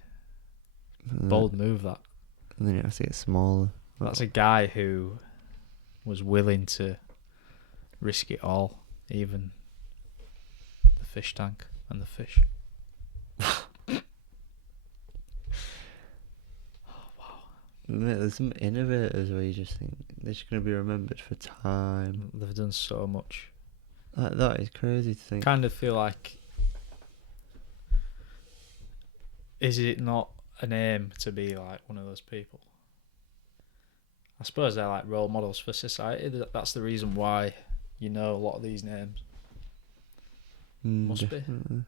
Bold move, that. And then you have to get smaller. That's a guy who was willing to risk it all, even the fish tank and the fish. Oh, wow. There's some innovators where you just think they're just going to be remembered for time. They've done so much. That is crazy to think. Kind of feel like, is it not an aim to be like one of those people? I suppose they're like role models for society. That's the reason why a lot of these names. Must Definitely. be.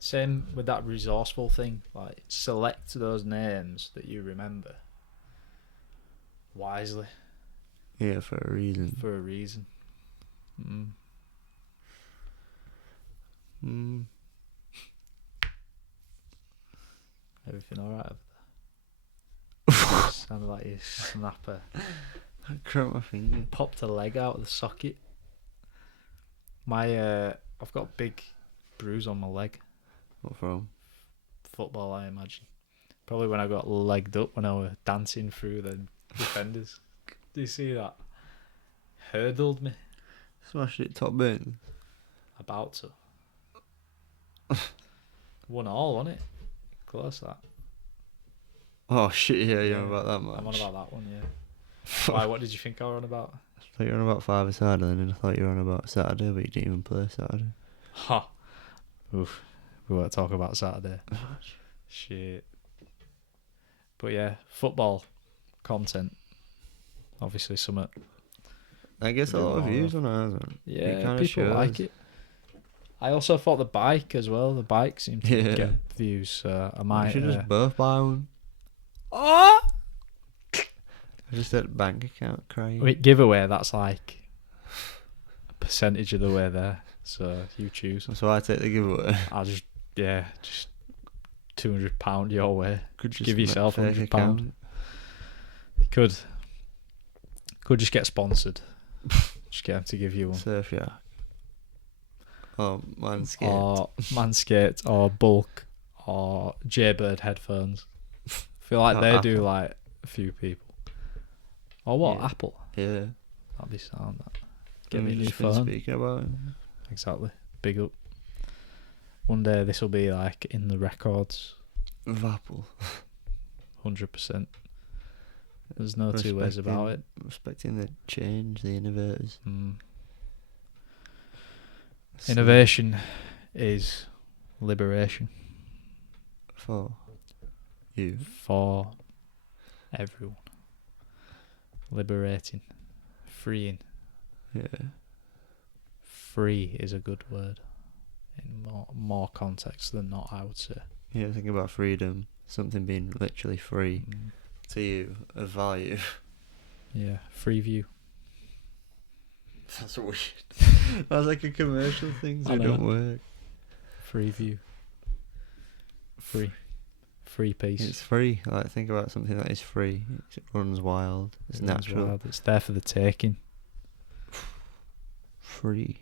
Same with that resourceful thing. Like, select those names that you remember wisely. Yeah, for a reason. Everything alright over there? Sounded like your snapper. I cracked my finger. Popped a leg out of the socket. I've got a big bruise on my leg. What from? Football, I imagine. Probably when I got legged up when I was dancing through the defenders. Do you see that? Hurdled me. Smashed it top bin. About to. 1-1, wasn't it? Close, that. Oh shit, yeah, you're on about that much. I'm on about that one, yeah. Why, what did you think I was on about? I thought you were on about 5-a-side then, and I thought you were on about Saturday, but you didn't even play Saturday. Ha! Oof. We won't talk about Saturday. Shit. But yeah, football content. Obviously, something. I guess a lot of views on ours. Yeah, people like it. I also thought the bike as well. The bike seemed to get views. So I might. We should just both buy one. Oh! I just had a bank account crying. Wait, giveaway, that's like a percentage of the way there. So you choose. So I take the giveaway. I'll just £200 your way. Could just give yourself £100. Could just get sponsored. Just get them to give you one. Surfshark. Or Manscaped. Or Manscaped, or Bulk, or Jaybird headphones. I feel like they do like a few people. Or what? Yeah. Apple. Yeah. That'd be sound. That. Get me a new just been phone. Speaking about it. Exactly. Big up. One day this will be like in the records. Of Apple. 100%. There's no two ways about it. Respecting the change, the innovators. Innovation is liberation For you. for everyone. Liberating. Freeing. Yeah. Free is a good word. In more context than not, I would say. Yeah, think about freedom. Something being literally free Mm. to you, of value. Yeah, free view. That's weird. That's like a commercial thing, so I it know. don't work. Free view. Free. Free piece. It's free. Like, think about something that is free. It runs wild. It's It runs natural. wild. It's there for the taking. Free.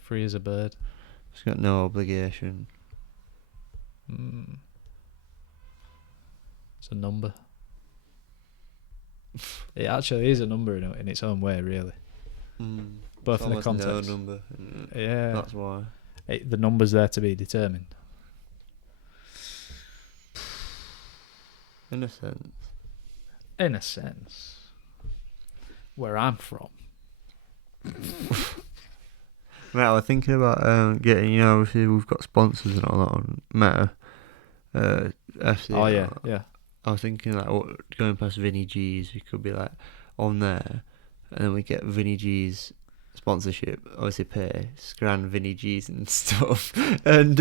Free as a bird. It's got no obligation. Mm. It's a number. It actually is a number in its own way, really. Both in the It's almost context. no number. Yeah. That's why. The number's there to be determined. In a sense. In a sense. Where I'm from. Right, I was thinking about getting, obviously we've got sponsors and all that on Meta. FC. Oh, yeah, yeah. I was thinking, like, going past Vinny G's, we could be, like, on there, and then we get Vinny G's sponsorship, obviously pay, scran Vinny G's and stuff, and,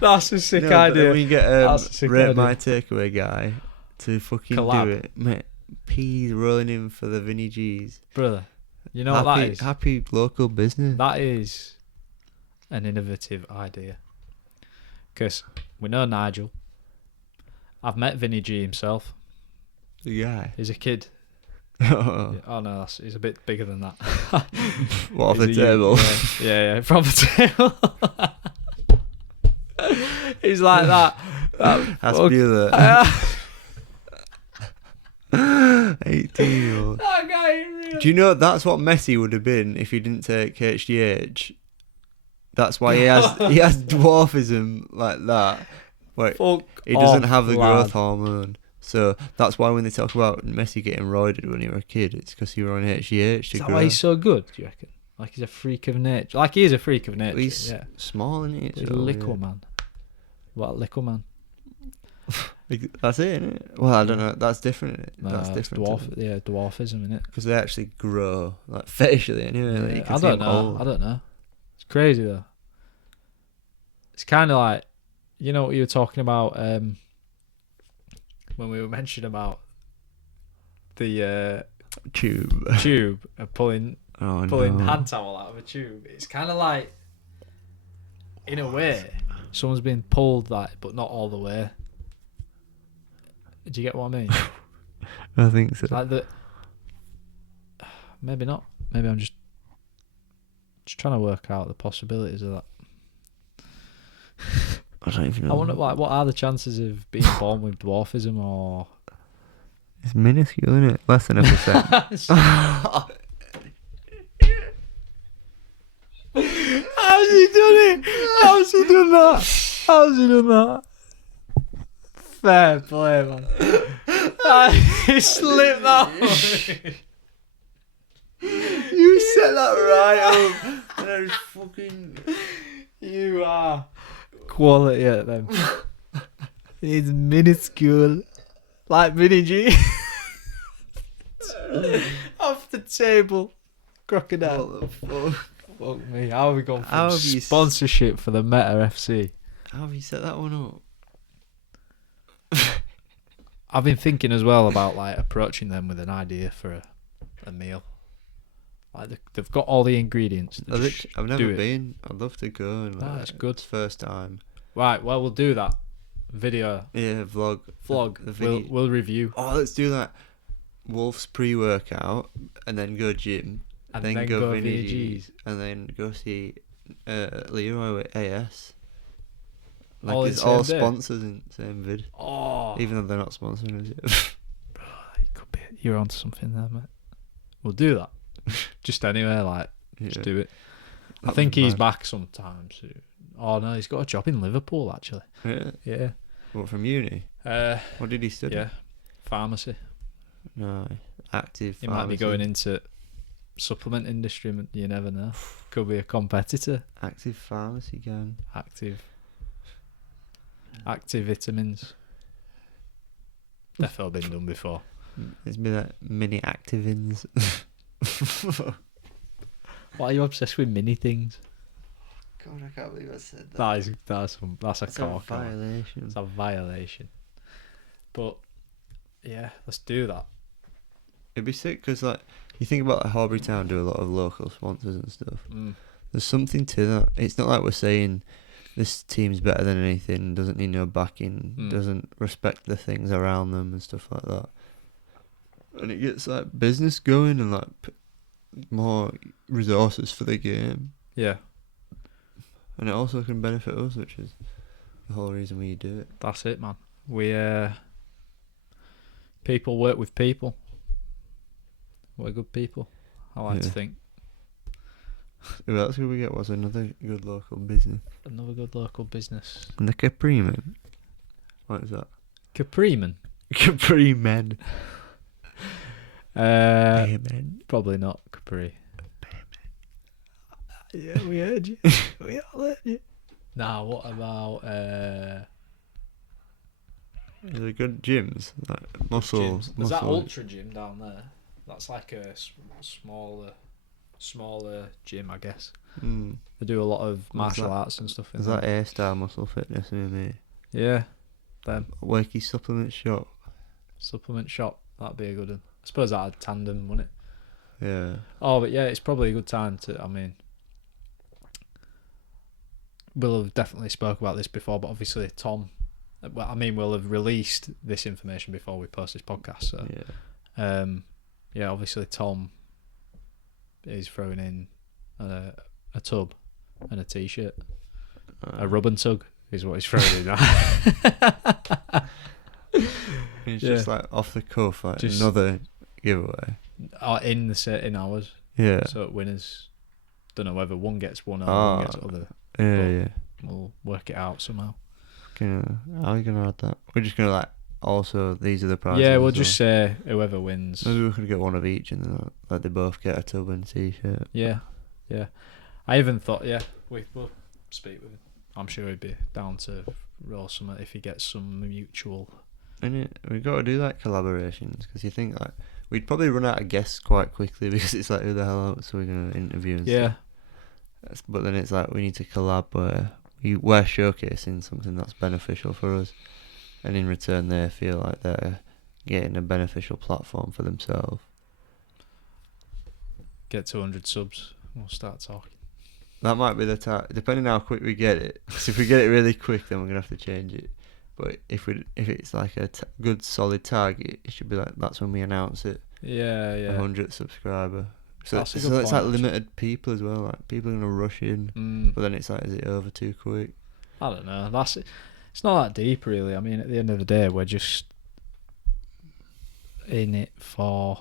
That's a sick But idea. then we get, That's a sick Rate idea. My Takeaway guy to fucking Collab. do it. Mate, peas rolling in for the Vinny G's. Brother, you know what that is? Happy local business. That is an innovative idea. Because we know Nigel. I've met Vinny G himself. The guy. He's a kid. Oh, Oh no, he's a bit bigger than that. what, off He's the a table? Yeah, from the table. He's like that. Has fuck. to be that. 18-year-old. That guy is real. Do you know that's what Messi would have been if he didn't take HGH? That's why he has dwarfism like that. Where Fuck he doesn't off, have the lad. growth hormone. So that's why when they talk about Messi getting roided when he was a kid, it's because he were on HGH Is to that grow. why he's so good, do you reckon? Like he's a freak of nature. Like he is a freak of nature. He's yeah. small, isn't he? He's a So, lickle man. What a lickle man? That's it, isn't it? Well, I don't know. That's different. Isn't it? No, That's it's different. dwarfism, innit? Because they actually grow like facially anyway. Like, you can I see don't them know. old. I don't know. It's crazy though. It's kind of like, you know what you were talking about when we were mentioning about the Tube. tube and pulling Oh, pulling no. hand towel out of a tube. It's kind of like, in a way, someone's been pulled like, but not all the way. Do you get what I mean? I think so. It's like the. Maybe not. Maybe I'm just trying to work out the possibilities of that. I don't even know. I wonder, like, what are the chances of being born with dwarfism or? It's minuscule, isn't it? Less than 1%. How's he done it? How's he done that? How's he done that? Fair play, man. He slipped that one. You set that right up. And I was fucking. You are quality at them. It's minuscule. Like Vinny G. Off the table. Crocodile. What the fuck? Fuck me. How have we gone How from have you sponsorship for the Meta FC? How have you set that one up? I've been thinking as well about like approaching them with an idea for a meal. Like they've got all the ingredients. They just I've do never it. been. I'd love to go. And, Ah, that's good. It's first time. Right, well we'll do that. Video Yeah, vlog. vlog. The video. We'll review Oh, let's do that. Wolf's pre-workout, and then go gym, and then then go go Vinny VGs. G's, and then go see Leroy with AS. Like All in it's same all day? sponsors in the same vid, Oh, even though they're not sponsoring us yet. it could be. You're onto something there, mate. We'll do that. Just anyway, like just Yeah. do it. I That'd think be he's mad. back sometime soon. Oh no, he's got a job in Liverpool actually. Yeah. Yeah. What, from uni? What did he study? Yeah. Pharmacy. No, active. He might be pharmacy. going into supplement industry, you never know. Could be a competitor. Active pharmacy gang. Active vitamins. Definitely been done before. It's been like mini Activins. Why are you obsessed with mini things? God, I can't believe I said that. That's a violation. It's a violation. But yeah, let's do that. It'd be sick because, like, you think about like, Horbury Town do a lot of local sponsors and stuff. There's something to that. It's not like we're saying this team's better than anything, doesn't need no backing, doesn't respect the things around them and stuff like that. And it gets like business going and like more resources for the game. Yeah. And it also can benefit us, which is the whole reason we do it. That's it, man. We people work with people. We're good people, I like to think. Who else could we get? What's another good local business? Another good local business. And the Capri Men. What is that? Capri Men? Capri Men. Probably not Capri. Yeah, we heard you. We all heard you. Nah, what about Are there good gyms? Like muscles. There's that Ultra Gym down there. That's like a smaller gym, I guess. They do a lot of martial arts and stuff. Is that A-Star Muscle Fitness near me? Yeah, them. Wakey Supplement Shop. Supplement shop. That'd be a good one. I suppose that'd tandem, wouldn't it? Yeah. Oh, but yeah, it's probably a good time to. I mean, we'll have definitely spoke about this before, but obviously Tom. Well, I mean, we'll have released this information before we post this podcast. So, yeah, obviously Tom is throwing in a tub and a t-shirt. A rub and tug is what he's throwing in. It's just like off the cuff, like just another giveaway. In the certain hours. Yeah. So winners, don't know whether one gets one or one gets other. Yeah. We'll work it out somehow. How are we gonna add that? We're just gonna like also these are the prizes. Yeah, we'll just say whoever wins. Maybe we could get one of each and then like they both get a tub and t-shirt. Yeah. I even thought we'll speak with him. I'm sure he'd be down to roll some if he gets some mutual. And we've got to do like collaborations because you think like we'd probably run out of guests quite quickly because it's like who the hell else are we gonna interview and stuff. But then it's like we need to collab where we're showcasing something that's beneficial for us, and in return they feel like they're getting a beneficial platform for themselves. Get 200 subs, we'll start talking. That might be the target, depending on how quick we get it. Because if we get it really quick, then we're gonna have to change it. But if it's like a good solid target, it should be like that's when we announce it. Yeah. 100th subscriber. So That's it's like limited people as well. Like people are gonna rush in, but then it's like, is it over too quick? I don't know. It's not that deep, really. I mean, at the end of the day, we're just in it for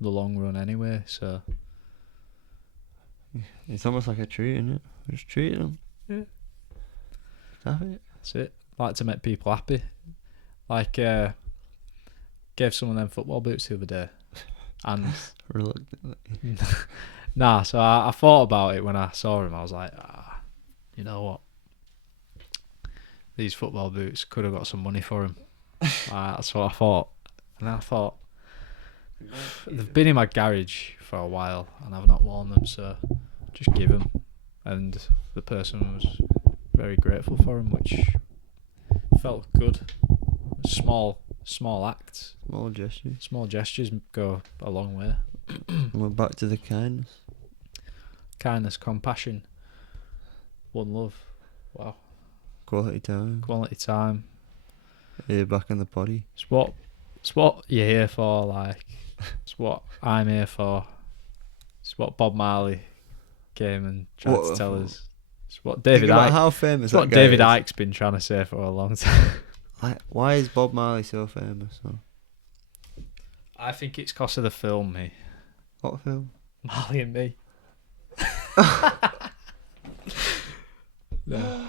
the long run anyway. So it's almost like a treat, isn't it? We're just treating them. Yeah. Have it. That's it. Like to make people happy. Like gave someone them football boots the other day, and reluctantly. Nah. So I thought about it when I saw him. I was like, you know what? These football boots could have got some money for him. That's what I thought. And then I thought, they've been in my garage for a while and I've not worn them, so just give them. And the person was very grateful for them, which felt good. Small acts. Small gestures go a long way. And we're back to the kindness. Kindness, compassion, one love. Wow. Quality time. You're back in the potty. It's what you're here for, like. It's what I'm here for. It's what Bob Marley came and tried to tell us. It's what David Icke. How famous it's what David Icke's been trying to say for a long time. Why is Bob Marley so famous? Though? I think it's because of the film, me. What film? Marley and Me. No.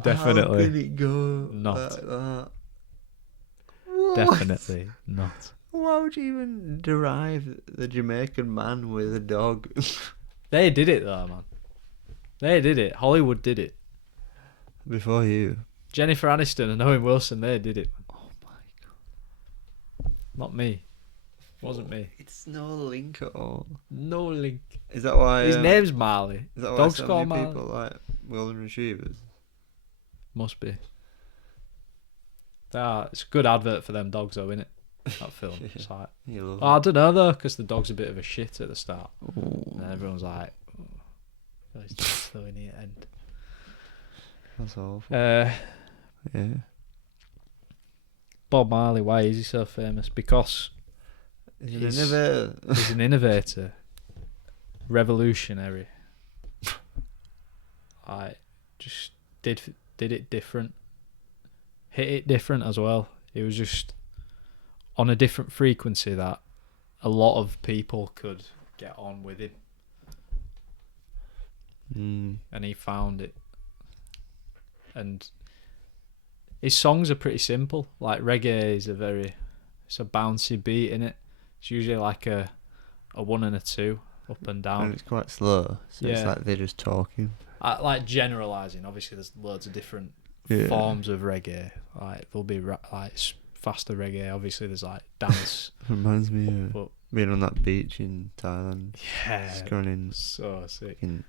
Definitely. How could it go not like that? Definitely not. Why would you even derive the Jamaican man with a dog? They did it though, man. They did it. Hollywood did it. Before you. Jennifer Aniston and Owen Wilson, they did it. Oh my god. Not me. Wasn't me. It's no link at all. No link. Is that why... His name's Marley. Is that why Dog's so called many Marley. people like golden retrievers? Must be. It's a good advert for them dogs though, innit? That film. Yeah. It's like, You love I don't know though, because the dog's a bit of a shit at the start. it. And everyone's like, he's just throwing it and That's awful. yeah. Bob Marley, why is he so famous? Because He's an innovator. he's an innovator, revolutionary. I just did it different, hit it different as well. It was just on a different frequency that a lot of people could get on with him, and he found it. And his songs are pretty simple. Like reggae is it's a bouncy beat in it. It's usually like a 1 and a 2 up and down. And it's quite slow, so it's Yeah. like they're just talking. Like generalising, obviously there's loads of different Yeah. forms of reggae. Like there'll be like faster reggae. Obviously there's like dance. Reminds me of But- being on that beach in Thailand. Yeah, Scrolling so sick. in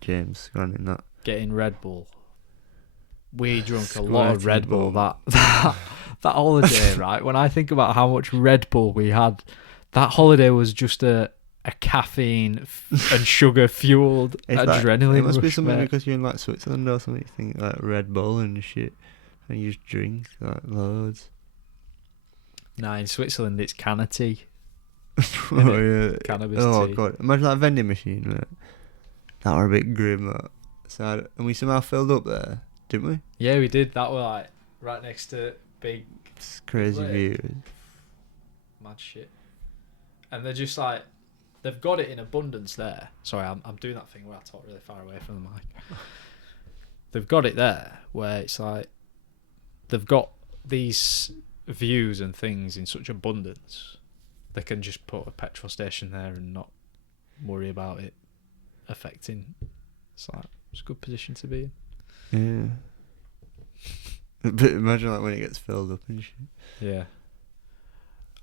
James, scrolling that. Getting Red Bull. We drunk a lot of Squirting Red Bull bum. that holiday, right? When I think about how much Red Bull we had, that holiday was just a caffeine and sugar fueled adrenaline. It must be rush, something mate. because you're in like Switzerland or something. You think like Red Bull and shit, and you just drink like loads. Nah, in Switzerland it's canna tea. Oh yeah, Cannabis oh tea. god, imagine that vending machine. Mate. That were a bit grim. That. So, and we somehow filled up there, didn't we? Yeah, we did. That were like right next to big It's crazy Right. views. mad shit. And they're just like, they've got it in abundance there. Sorry, I'm doing that thing where I talk really far away from the mic. They've got it there where it's like, they've got these views and things in such abundance, they can just put a petrol station there and not worry about it affecting. It's like, it's a good position to be in. Yeah. But imagine like when it gets filled up and shit. Yeah.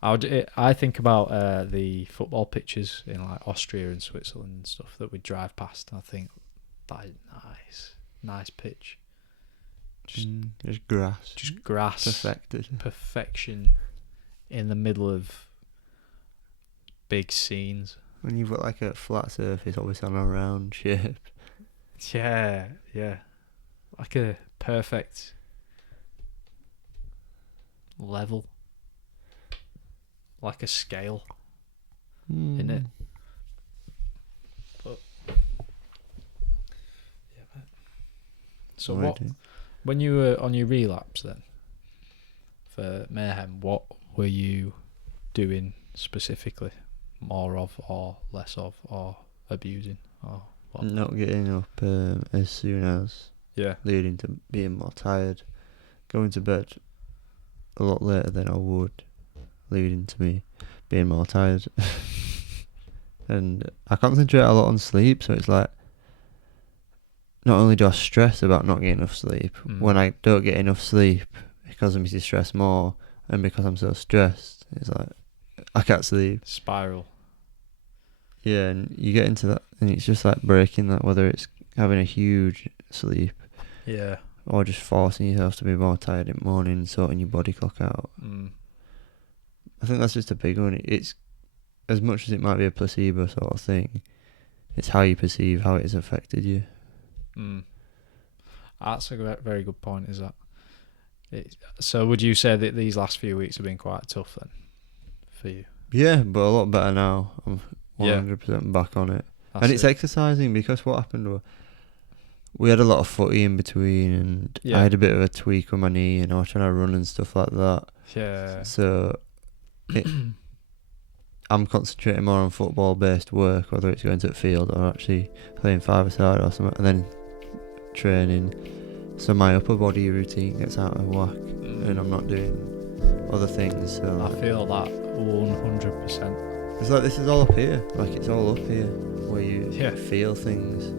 I think about the football pitches in like Austria and Switzerland and stuff that we drive past, and I think that is nice pitch. Just grass. just grass, Perfected. perfection in the middle of big scenes. When you've got like a flat surface, obviously on a round shape. Yeah, like a perfect level, like a scale in it. But yeah, mate. So No what? idea. When you were on your relapse then for Mayhem, what were you doing specifically? More of, or less of, or abusing, or what? Not getting up as soon as, Yeah. leading to being more tired. Going to bed a lot later than I would, leading to me being more tired. And I concentrate a lot on sleep, so it's like, not only do I stress about not getting enough sleep, when I don't get enough sleep, it causes me to stress more, and because I'm so stressed, it's like, I can't sleep. Spiral. Yeah, and you get into that, and it's just like breaking that, whether it's having a huge sleep, Yeah. or just forcing yourself to be more tired in the morning and sorting your body clock out. I think that's just a big one. It's, as much as it might be a placebo sort of thing, it's how you perceive how it has affected you. That's a very good point, is that? So would you say that these last few weeks have been quite tough then for you? Yeah, but a lot better now. I'm Yeah. 100% back on it. That's And it's it. exercising, because what happened was, we had a lot of footy in between, and Yeah. I had a bit of a tweak on my knee, and I was trying to run and stuff like that. Yeah. So I'm concentrating more on football-based work, whether it's going to the field or actually playing five-a-side or something, and then training. So my upper body routine gets out of whack, and I'm not doing other things. So I feel that 100%. it's like this is all up here. Like it's all up here where you Yeah. feel things.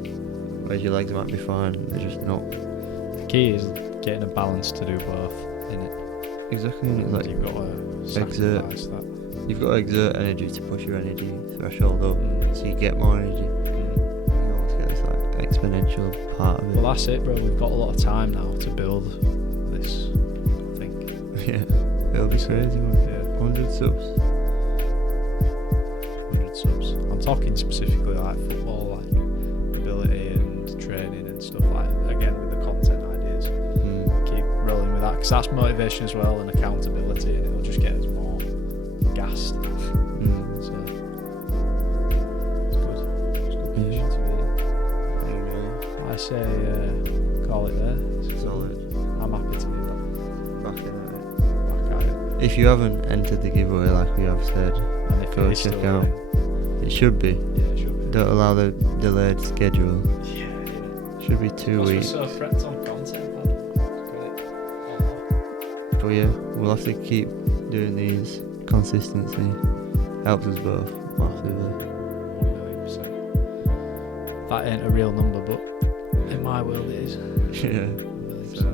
Whereas your legs might be fine, they're just not. The key is getting a balance to do both, innit? Exactly. And it's like You've got to sacrifice that. you've got to exert energy to push your energy threshold up, so you get more energy. You always get this like exponential part of it. Well, that's it, bro. We've got a lot of time now to build this, I think. Yeah, it'll be crazy, man. Yeah. 100 subs. 100 subs. I'm talking specifically like football, like ability and training and stuff like. Again, with the content ideas, keep rolling with that because that's motivation as well and accountability, and it'll just get us more gassed. So it's good. It's good position to be in. I say call it there. Solid. I'm happy to do that. Back in at it. Back at it. If you haven't entered the giveaway, like we have said, And if go it is check still out. It should be. yeah, it should be. Don't allow the delayed schedule. Yeah. Should be 2 Plus weeks. we're so prepped on content, man. But yeah, we'll have to keep doing these. Consistency helps us both massively. 1,000,000%. That ain't a real number, but in my world it is. Yeah. 1,000,000%. So